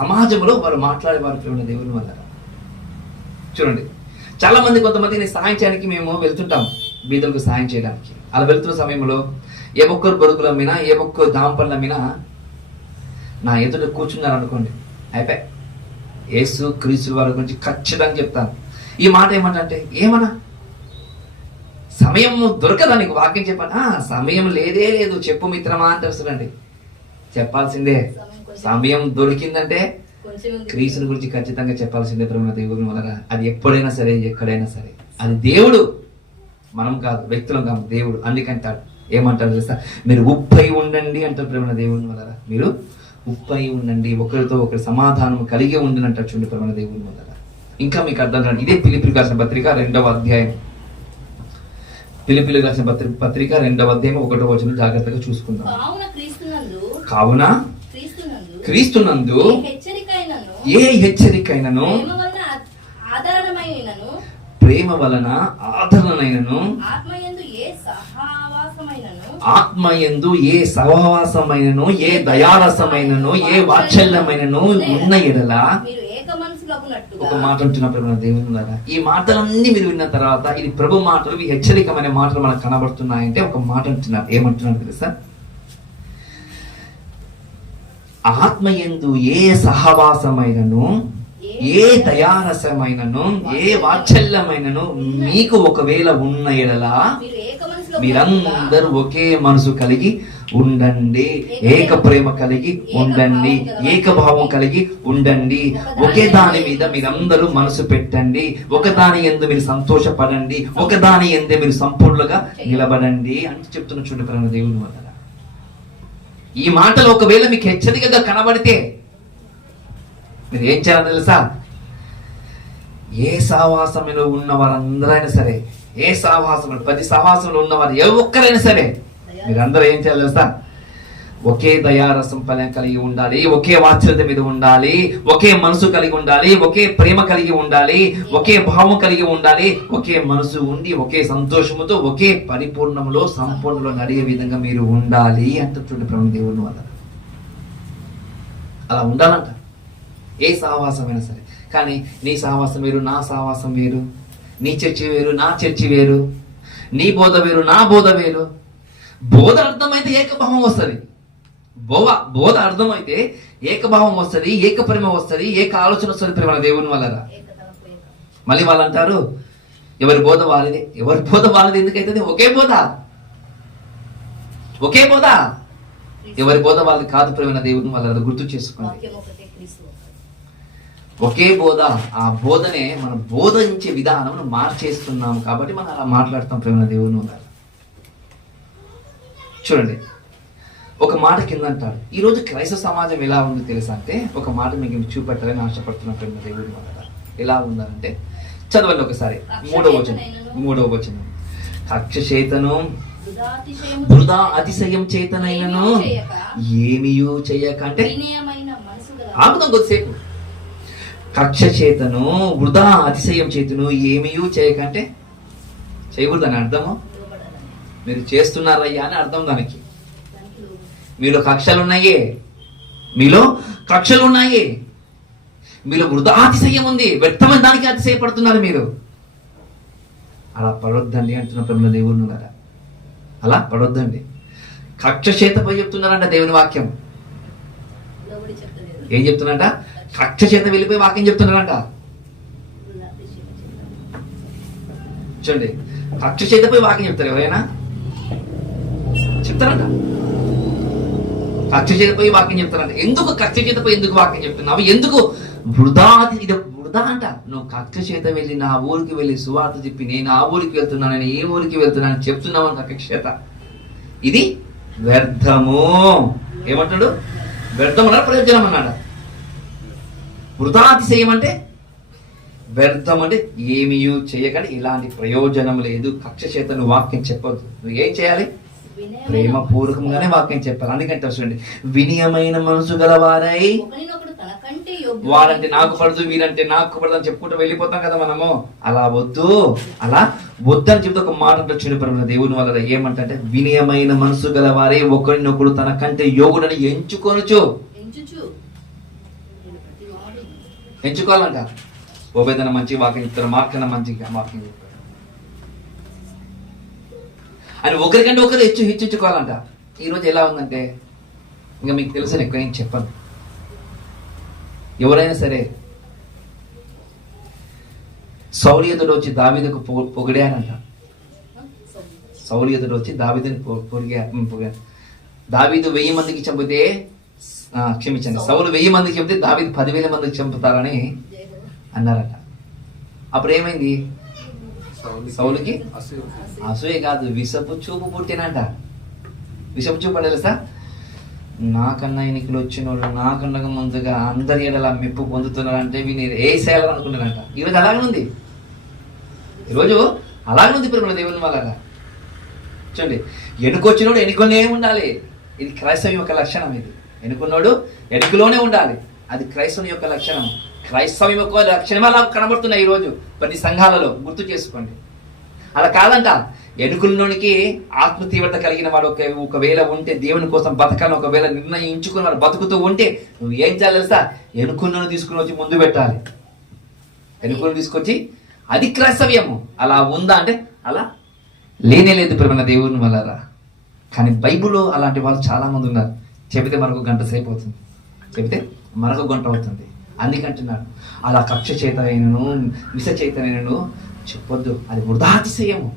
సమాజంలో వారు మాట్లాడేవారు ప్రేమ దేవుని వల్ల. చూడండి, చాలా మంది కొంతమంది సహాయం చేయడానికి మేము వెళ్తుంటాం, బీదలకు సహాయం చేయడానికి. అలా వెళ్తున్న సమయంలో ఏ ఒక్కరు బరుకుల మీద, ఏ ఒక్కరు దాంపళ్ళ మీద నా ఎదుట కూర్చున్నారు అనుకోండి, అయిపోయి యేసు క్రీస్తు వారి గురించి ఖచ్చితంగా చెప్తాను. ఈ మాట ఏమంటే ఏమన్నా సమయం దొరకదా నీకు వాక్యం చెప్పాను? సమయం లేదే లేదు, చెప్పు మిత్రమా అంటే వస్తుందండి. చెప్పాల్సిందే. సమయం దొరికిందంటే క్రీస్తుని గురించి ఖచ్చితంగా చెప్పాల్సిందే ప్రేమ దేవుని వల్ల. అది ఎప్పుడైనా సరే, ఎక్కడైనా సరే. అది దేవుడు, మనం కాదు, వ్యక్తులం కాదు, దేవుడు. అందుకంటాడు, ఏమంటారు తెలుసా? మీరు ఉప్పై ఉండండి అంటారు ప్రేమ దేవుని వల్ల. మీరు ఉప్పై ఉండండి, ఒకరితో ఒకరి సమాధానం కలిగి ఉండండి అంటారు. చూడండి ప్రేమ దేవుని వల్ల. ఇంకా మీకు అర్థం కాదు. ఇదే ఫిలిప్పీయులకు రాసిన పత్రిక 2వ అధ్యాయం. ఫిలిప్పీయులకు రాసిన పత్రిక 2వ అధ్యాయం 1వ వచనం జాగ్రత్తగా చూసుకుందాం. కావున క్రీస్తునందు ఏ హెచ్చరికైనను ప్రేమ వలన ఆదరణైనను ఆత్మయందు ఏ సహవాసమైనను ఏ దయారసమైనను ఏ వాత్సల్యమైనను ఉన్న ఎడల. ఒక మాట అంటున్న ప్రేమ దేవుని ద్వారా, ఈ మాటలన్నీ మీరు విన్న తర్వాత ఇది ప్రభు మాటలు, ఈ హెచ్చరికమైన మాటలు మనకు కనబడుతున్నాయంటే ఒక మాట అంటున్నారు. ఏమంటున్నారు తెలుసా? ఆత్మయందు ఏ సహవాసమైనను ఏ దయారసమైనను ఏ వాత్సల్యమైనను మీకు ఒకవేళ ఉన్న ఎడల మీరందరూ ఒకే మనసు కలిగి ఉండండి, ఏక ప్రేమ కలిగి ఉండండి, ఏకభావం కలిగి ఉండండి, ఒకే దాని మీద మీరందరూ మనసు పెట్టండి, ఒకదాని యందు మీరు సంతోషపడండి, ఒకదాని యందే మీరు సంపూర్ణంగా నిలబడండి అని చెప్తున్న చూడండి ప్రేమ దేవుని వల్ల. ఈ మాటలు ఒకవేళ మీకు హెచ్చరికగా కనబడితే మీరు ఏం చేయాలి తెలుసా? ఏ సహవాసంలో ఉన్న వారందరైనా సరే, ఏ సహవాసంలో 10 సహవాసంలో ఉన్నవారు ఏ ఒక్కరైనా సరే, మీరందరూ ఏం చేయాలి తెలుసా? ఒకే దయారసం కలిగి ఉండాలి, ఒకే వాత్సల్యత మీద ఉండాలి, ఒకే మనసు కలిగి ఉండాలి, ఒకే ప్రేమ కలిగి ఉండాలి, ఒకే భావం కలిగి ఉండాలి, ఒకే మనసు ఉండి ఒకే సంతోషముతో ఒకే పరిపూర్ణములో సంపూర్ణలో నడిగే విధంగా మీరు ఉండాలి అంటున్నాడు ప్రభు దేవుని వల్ల. అలా ఉండాలంట ఏ సహవాసమైనా సరే. కానీ నీ సహవాసం వేరు, నా సహవాసం వేరు, నీ చర్చి వేరు, నా చర్చి వేరు, నీ బోధ వేరు, నా బోధ వేరు. బోధ అర్థమైతే ఏకభావం వస్తుంది, బోధ అర్థమైతే ఏకభావం వస్తుంది, ఏకప్రేమ వస్తుంది, ఏక ఆలోచన వస్తుంది ప్రేమ దేవుని వల్ల. మళ్ళీ వాళ్ళు అంటారు ఎవరి బోధ వాళ్ళది, ఎవరి బోధ వాళ్ళది ఎందుకైతుంది? ఒకే బోధ, ఒకే బోధ, ఎవరి బోధ వాళ్ళది కాదు ప్రేమ దేవుని వల్ల. గుర్తు చేసుకోండి, ఒకే బోధ. ఆ బోధనే మనం బోధించే విధానం మార్చేస్తున్నాము కాబట్టి మనం అలా మాట్లాడతాం ప్రేమ దేవుని వల్ల. చూడండి, ఒక మాట కింద అంటాడు, ఈరోజు క్రైస్తవ సమాజం ఎలా ఉంది తెలుసా అంటే, ఒక మాట మీకు చూపెట్టాలని ఆశపడుతున్నట్టు దేవుడి మాట ఎలా ఉందంటే, చదవండి ఒకసారి. మూడవ వచనం కక్ష చేతను వృధా అతిశయం చేతనైనను ఏమియూ చేయక అంటే, ఆగుదాం కొద్దిసేపు. కక్ష చేతను వృధా అతిశయం చేతను ఏమియూ చేయక అంటే చేయకూడదని అర్థము. మీరు చేస్తున్నారయ్యా అని అర్థం దానికి. మీలో కక్షలు ఉన్నాయే, మీలో కక్షలు ఉన్నాయే, మీలో వృధా అతిశయం ఉంది, వ్యర్థమైన దానికి అతిశయపడుతున్నారు మీరు. అలా పడొద్దండి అంటున్న ప్రభుత్వ దేవుని కదా, అలా పడొద్దండి. కక్ష చేతపై చెప్తున్నారంట దేవుని వాక్యం. ఏం చెప్తున్నారంట? కక్ష చేత వెళ్ళిపోయి వాక్యం చెప్తున్నారంట. చూడండి, కక్ష చేతపై వాక్యం చెప్తారు ఎవరైనా? చెప్తారంట. కక్ష చేతపై వాక్యం చెప్తారంట. ఎందుకు కక్ష చేతపై ఎందుకు వాక్యం చెప్తున్నావు? ఎందుకు వృధా? ఇది వృధా అంట. నువ్వు కక్ష చేత వెళ్ళి నా ఊరికి వెళ్ళి సువార్త చెప్పి నేను ఆ ఊరికి వెళ్తున్నాను, నేను ఏ ఊరికి వెళ్తున్నాను చెప్తున్నావు అని కక్ష చేత. ఇది వ్యర్థము. ఏమంటాడు? వ్యర్థం అన్నాడు, ప్రయోజనం అన్నాడు. వృధా అతిశయం అంటే వ్యర్థం అంటే ఏమీ చేయకండి, ఇలాంటి ప్రయోజనం లేదు. కక్ష చేత నువ్వు వాక్యం చెప్పవద్దు. నువ్వు ఏం చేయాలి? ప్రేమపూర్వకంగానే వాక్యం చెప్పాలి. అందుకంటే చూడండి, వినయమైన మనసు గలవారై, వాడంటే నాకు పడదు, వీరంటే నాకు పడదు అని చెప్పుకుంటూ వెళ్ళిపోతాం కదా మనము. అలా వద్దు, అలా వద్దని చెప్తే ఒక మాట చూడండి పరమ దేవుని వల్ల ఏమంటే, వినయమైన మనసు గలవారే ఒకరినొకడు తన కంటే యోగుడని ఎంచుకోవచ్చు. ఎంచుకోవాలంట. ఓబేదన మంచి వాక్యం చెప్తారు, మార్కన్న మంచి వాక్యం చెప్తారు అని ఒకరికంటే ఒకరు హెచ్చించుకోవాలంట. ఈరోజు ఎలా ఉందంటే, ఇంకా మీకు తెలుసు, ఎక్కువ నేను చెప్పను. ఎవరైనా సరే సౌలు ఎదురు వచ్చి దావీదుకు పొగిడారంట. సౌలు ఎదురు వచ్చి దావీదుని పొగిడారు. దావీదు 1000 మందికి చంపితే, క్షమించండి, సౌలు 1000 మందికి చంపితే దావీదు 10,000 మందికి చంపుతారని అన్నారట. అప్పుడు ఏమైంది? సౌలుకి అసూయ కాదు, విషపు చూపు పుట్టినంట. విషపు చూపు అంటే తెలుసా? నాకన్నా ఎన్నికలు వచ్చినోడు, నాకన్నా ముందుగా అందరి ఏడలా మెప్పు పొందుతున్నారు అంటే వీని ఏ చేయాలని అనుకున్నారంట. ఈరోజు అలాగే ఉంది, ఈరోజు అలాగే ఉంది ప్రేమ దేవుని వల్ల. చూడండి, ఎన్నుకొచ్చినోడు ఎన్నుకొనే ఉండాలి. ఇది క్రైస్తవం యొక్క లక్షణం. ఇది ఎన్నుకున్నాడు ఎన్నికలోనే ఉండాలి. అది క్రైస్తవం యొక్క లక్షణం. క్రైస్తవం యొక్క లక్షణం అలా కనబడుతున్నాయి ఈరోజు ప్రతి సంఘాలలో. గుర్తు చేసుకోండి, అలా కాదంట. ఎన్నుకుల్లోనికి ఆత్మ తీవ్రత కలిగిన వాడు ఒకవేళ ఉంటే, దేవుని కోసం బతకాలని ఒకవేళ నిర్ణయించుకుని వాడు బతుకుతూ ఉంటే, నువ్వు ఏం చేయాలి తెలుసా? ఎన్నుకులను తీసుకుని వచ్చి ముందు పెట్టాలి. ఎన్నుకులను తీసుకొచ్చి, అది క్రైస్తవ్యము. అలా ఉందా అంటే అలా లేనే లేదు ప్రేమ దేవుని వల్ల. కానీ బైబిల్లో అలాంటి వాళ్ళు చాలా మంది ఉన్నారు. చెబితే మనకు గంట సేపు అవుతుంది, చెబితే మనకు గంట అవుతుంది. అందుకంటున్నాడు, అలా కక్ష చేతనైనను విష చేతనైనను చెప్పొద్దు. అది వృధాతిశయము,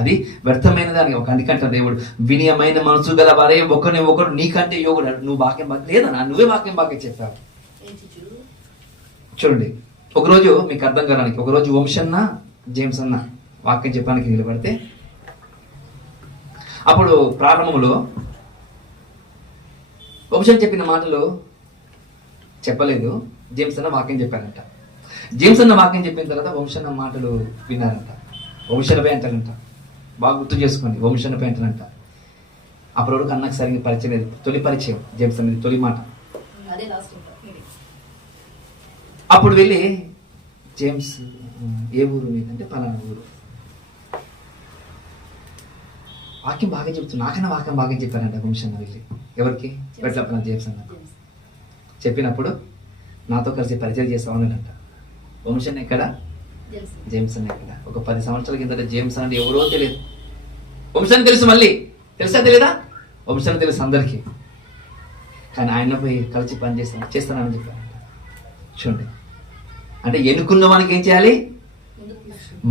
అది వ్యర్థమైన దానికి. ఒక అందుకంటే దేవుడు, వినయమైన మనసు గల వారే ఒకరిని ఒకరు నీకంటే యోగుడు. నువ్వు వాక్యం లేదన్నా, నువ్వే వాక్యం బాగా చెప్పావు. చూడండి, ఒకరోజు మీకు అర్థం కావడానికి, ఒకరోజు వంశన్న జేమ్స్ అన్న వాక్యం చెప్పడానికి నిలబడితే, అప్పుడు ప్రారంభంలో వంశం చెప్పిన మాటలు చెప్పలేదు, జేమ్స్ అన్న వాక్యం చెప్పారంట. జేమ్స్ అన్న వాక్యం చెప్పిన తర్వాత వంశన్న మాటలు విన్నారంట. వంశనపై అంటారంట. బాగా గుర్తు చేసుకోండి, వంశనపై అంటారంట. అప్పటి వరకు అన్నకు సరిగ్గా పరిచయం లేదు. తొలి పరిచయం జేమ్స్ అనేది తొలి మాట. అప్పుడు వెళ్ళి జేమ్స్ ఏ ఊరు మీదంటే పలానా ఊరు, వాక్యం బాగా చెప్తున్నా, నాకన్నా వాక్యం బాగా చెప్పారంట వంశన్న వెళ్ళి. ఎవరికి? పెట్టప్ప జేమ్స్ అన్న చెప్పినప్పుడు నాతో కలిసి పరిచయం చేస్తామన్నాడంట. వంశన్న ఎక్కడ? జేమ్స్ అన్న ఎక్కడ? ఒక 10 సంవత్సరాల కిందట జేమ్స్ అంటే ఎవరో తెలియదు. వంశాన్ని తెలుసు, మళ్ళీ తెలుసా తెలీదా? వంశాన్ని తెలుసు అందరికీ. కానీ ఆయన పోయి కలిసి పని చేస్తానని చెప్పారంట. చూడండి, అంటే ఎన్నుకున్న వానికి ఏం చేయాలి?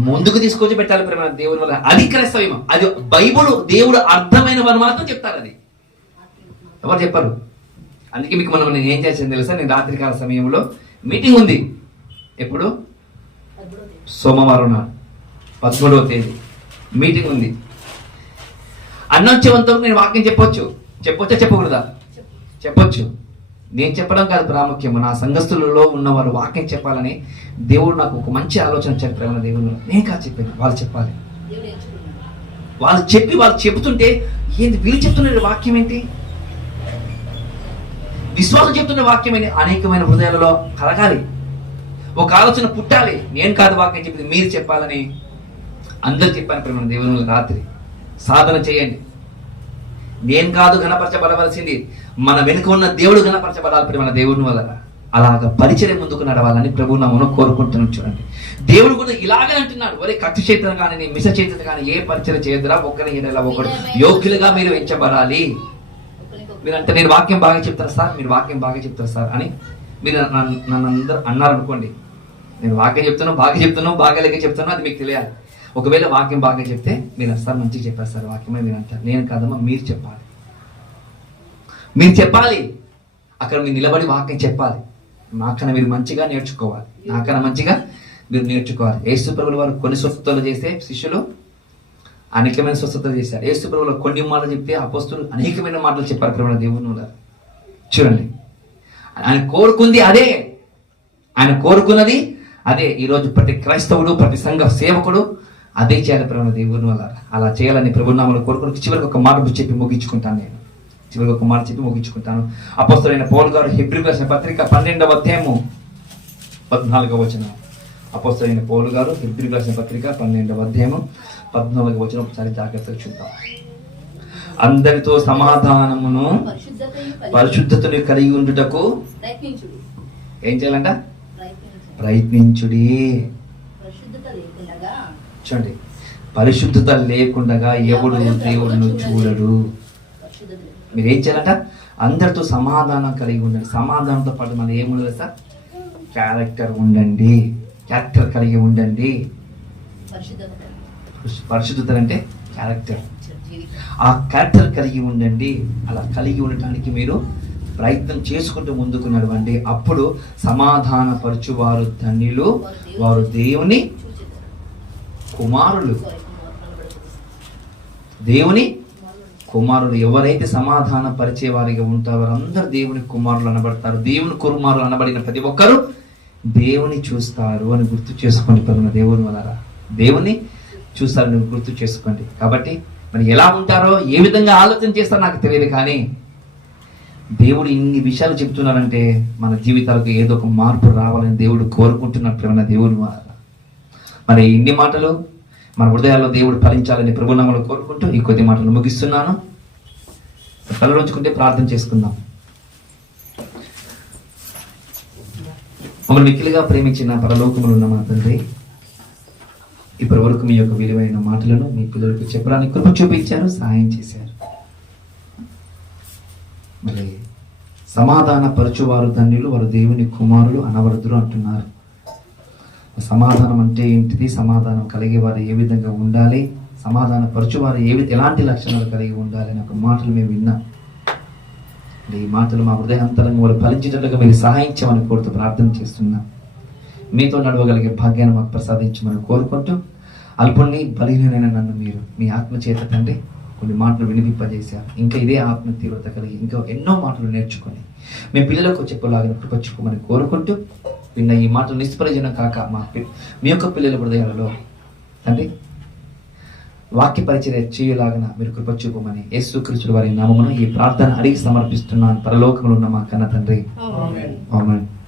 ముందుకు తీసుకొచ్చి పెట్టాలి ప్రేమ దేవుని వల్ల. అది క్రైస్తవ్యం. అది బైబుల్ దేవుడు అర్థమైన వారు మాత్రం చెప్తారు. అది ఎవరు చెప్పారు? అందుకే మీకు మనం నేను ఏం చేసాను తెలుసా? నేను రాత్రికాల సమయంలో మీటింగ్ ఉంది. ఎప్పుడు? సోమవారం నాడు 13వ తేదీ మీటింగ్ ఉంది. అన్నొచ్చేవంతో నేను వాక్యం చెప్పొచ్చా చెప్పకూడదా? చెప్పొచ్చు. నేను చెప్పడం కాదు ప్రాముఖ్యము, నా సంఘస్థులలో ఉన్నవారు వాక్యం చెప్పాలని దేవుడు నాకు ఒక మంచి ఆలోచన చెప్పారు. దేవుడు నేను కాదు చెప్పాను, వాళ్ళు చెప్పాలి. వాళ్ళు చెబుతుంటే ఏంది వీళ్ళు చెప్తున్న వాక్యం ఏంటి, విశ్వాసం చెప్తున్న వాక్యం ఏంటి, అనేకమైన హృదయాలలో కలగాలి, ఒక ఆలోచన పుట్టాలి. నేను కాదు వాక్యం చెప్పింది, మీరు చెప్పాలని అందరు చెప్పాను ప్రేమ దేవుని. రాత్రి సాధన చేయండి. నేను కాదు ఘనపరచబడవలసింది, మన వెనుక ఉన్న దేవుడు ఘనపరచబడాలి ప్రేమ దేవుని వల్ల. అలాగ పరిచయం ముందుకు నడవాలని ప్రభు నామమున కోరుకుంటున్నాను. చూడండి, దేవుడు కూడా ఇలాగే అంటున్నాడు, ఒరే కత్తి చేతులు కానీ మిస చేతులు కానీ ఏ పరిచయం చేయదురా, ఒకరి ఏదైనా ఒకడు యోగ్యులుగా మీరు ఎంచబడాలి. మీరంటే నేను వాక్యం బాగా చెప్తాను సార్, మీరు వాక్యం బాగా చెప్తారు సార్ అని మీరు నన్ను అందరూ అన్నారు అనుకోండి. నేను వాక్యం చెప్తాను బాగా లెక్క చెప్తాను, అది మీకు తెలియాలి. ఒకవేళ వాక్యం బాగా చెప్తే మీరు సార్ మంచిగా చెప్పారు సార్ వాక్యమే మీరు అంటారు. నేను కాదమ్మా, మీరు చెప్పాలి. అక్కడ మీరు నిలబడి వాక్యం చెప్పాలి. నాకన్నా మీరు మంచిగా నేర్చుకోవాలి, నాకన్నా మంచిగా మీరు నేర్చుకోవాలి. యేసు ప్రభువుల వారు కొన్ని స్వస్థతలు చేస్తే శిష్యులు అనేకమైన స్వస్థతలు చేశారు. యేసు ప్రభువుల కొన్ని మాటలు చెప్తే అపోస్తులు అనేకమైన మాటలు చెప్పారు ప్రేమ దేవుని వల్ల. చూడండి, ఆయన కోరుకుంది అదే, ఆయన కోరుకున్నది అదే. ఈరోజు ప్రతి క్రైస్తవుడు, ప్రతి సంఘ సేవకుడు అదే చేయాలి ప్రేమ దేవుని వల్ల. అలా చేయాలని ప్రభునామలు కోరుకుని చివరికి ఒక మాట చెప్పి ముగించుకుంటాను. నేను చివరికి ఒక మాట చెప్పి ముగించుకుంటాను. అపోస్తలుడైన పౌలు గారు హెబ్రీ రాసిన పత్రిక 12వ అధ్యాయము 14వ వచనం. అపోస్తలుడైన పౌలు గారు హెబ్రీ రాసిన పత్రిక 12వ అధ్యాయము 14వ వచనం ఒకసారి జాగ్రత్తగా చూద్దాం. అందరితో సమాధానమును పరిశుద్ధతను కలిగి ఉండుటకు ఏం చేయాలంట? ప్రయత్నించుడి. చూడండి, పరిశుద్ధత లేకుండా ఎవడు దేవుడును చూడడు. మీరేం చేయాలంట? అందరితో సమాధానం కలిగి ఉండండి. సమాధానంతో పాటు మనం ఏముండదు సార్? క్యారెక్టర్ ఉండండి, క్యారెక్టర్ కలిగి ఉండండి. పరిశుద్ధత అంటే క్యారెక్టర్. ఆ క్యారెక్టర్ కలిగి ఉండండి. అలా కలిగి ఉండటానికి మీరు ప్రయత్నం చేసుకుంటూ ముందుకు నడవండి. అప్పుడు సమాధాన పరచువారు ధన్యులు, వారు దేవుని కుమారులు. దేవుని కుమారులు ఎవరైతే సమాధాన పరిచే వారిగా ఉంటారో అందరు దేవుని కుమారులు అనబడతారు. దేవుని కుమారులు అనబడిన ప్రతి ఒక్కరు దేవుని చూస్తారు అని గుర్తు చేసుకోండి. పదున దేవుని వల్ల దేవుని చూస్తారని గుర్తు చేసుకోండి. కాబట్టి మరి ఎలా ఉంటారో, ఏ విధంగా ఆలోచన చేస్తారో నాకు తెలియదు, కానీ దేవుడు ఇన్ని విషయాలు చెప్తున్నారంటే మన జీవితాలకు ఏదో ఒక మార్పు రావాలని దేవుడు కోరుకుంటున్నట్టు మన దేవుడు. మరి ఇన్ని మాటలు మన హృదయాల్లో దేవుడు ఫలించాలని ప్రభునామములో కోరుకుంటూ ఈ కొద్ది మాటలు ముగిస్తున్నాను. కళ్ళుంచుకుంటే ప్రార్థన చేసుకుందాం. మమ్మల్ని మిక్కిలిగా ప్రేమించిన పరలోకములో ఉన్న మా తండ్రి, ఇప్పటి వరకు మీ యొక్క విలువైన మాటలను మీ పిల్లలకు చెప్పడానికి కృప చూపించారు, సహాయం చేశారు. మరి సమాధాన పరచువారు ధన్యులు, వారు దేవుని కుమారులు అనబడుదురు అంటున్నారు. సమాధానం అంటే ఏంటిది? సమాధానం కలిగే వారు ఏ విధంగా ఉండాలి? సమాధాన పరచువారు ఎలాంటి లక్షణాలు కలిగి ఉండాలి అని ఒక మాటలు మేము విన్నాం. ఈ మాటలు మా హృదయాంతరంగా వారు ఫలించేటట్లుగా మీరు సహాయం చేయమని కోరుతూ ప్రార్థన చేస్తున్నాం. మీతో నడవగలిగే భాగ్యాన్ని మాకు ప్రసాదించమని కోరుకుంటూ, అల్పుణ్ణి బలహీనైన నన్ను మీరు మీ ఆత్మచేత తండ్రి కొన్ని మాటలు వినిపింపజేశారు. ఇంకా ఇదే ఆత్మ తీవ్రత కలిగి ఇంకా ఎన్నో మాటలు నేర్చుకొని మీ పిల్లలకు చెప్పలాగిన కృపచ్చుకోమని కోరుకుంటూ, విన్న ఈ మాటలు నిష్ప్రయోజనం కాక మీ యొక్క పిల్లల హృదయాలలో తండ్రి వాక్య పరిచర్య చేయులాగన మీరు కృప చూపమని యేసుక్రీస్తు వారి నామమున ఈ ప్రార్థన అడిగి సమర్పిస్తున్నాను. పరలోకములో ఉన్న మా కన్న తండ్రి. ఆమేన్.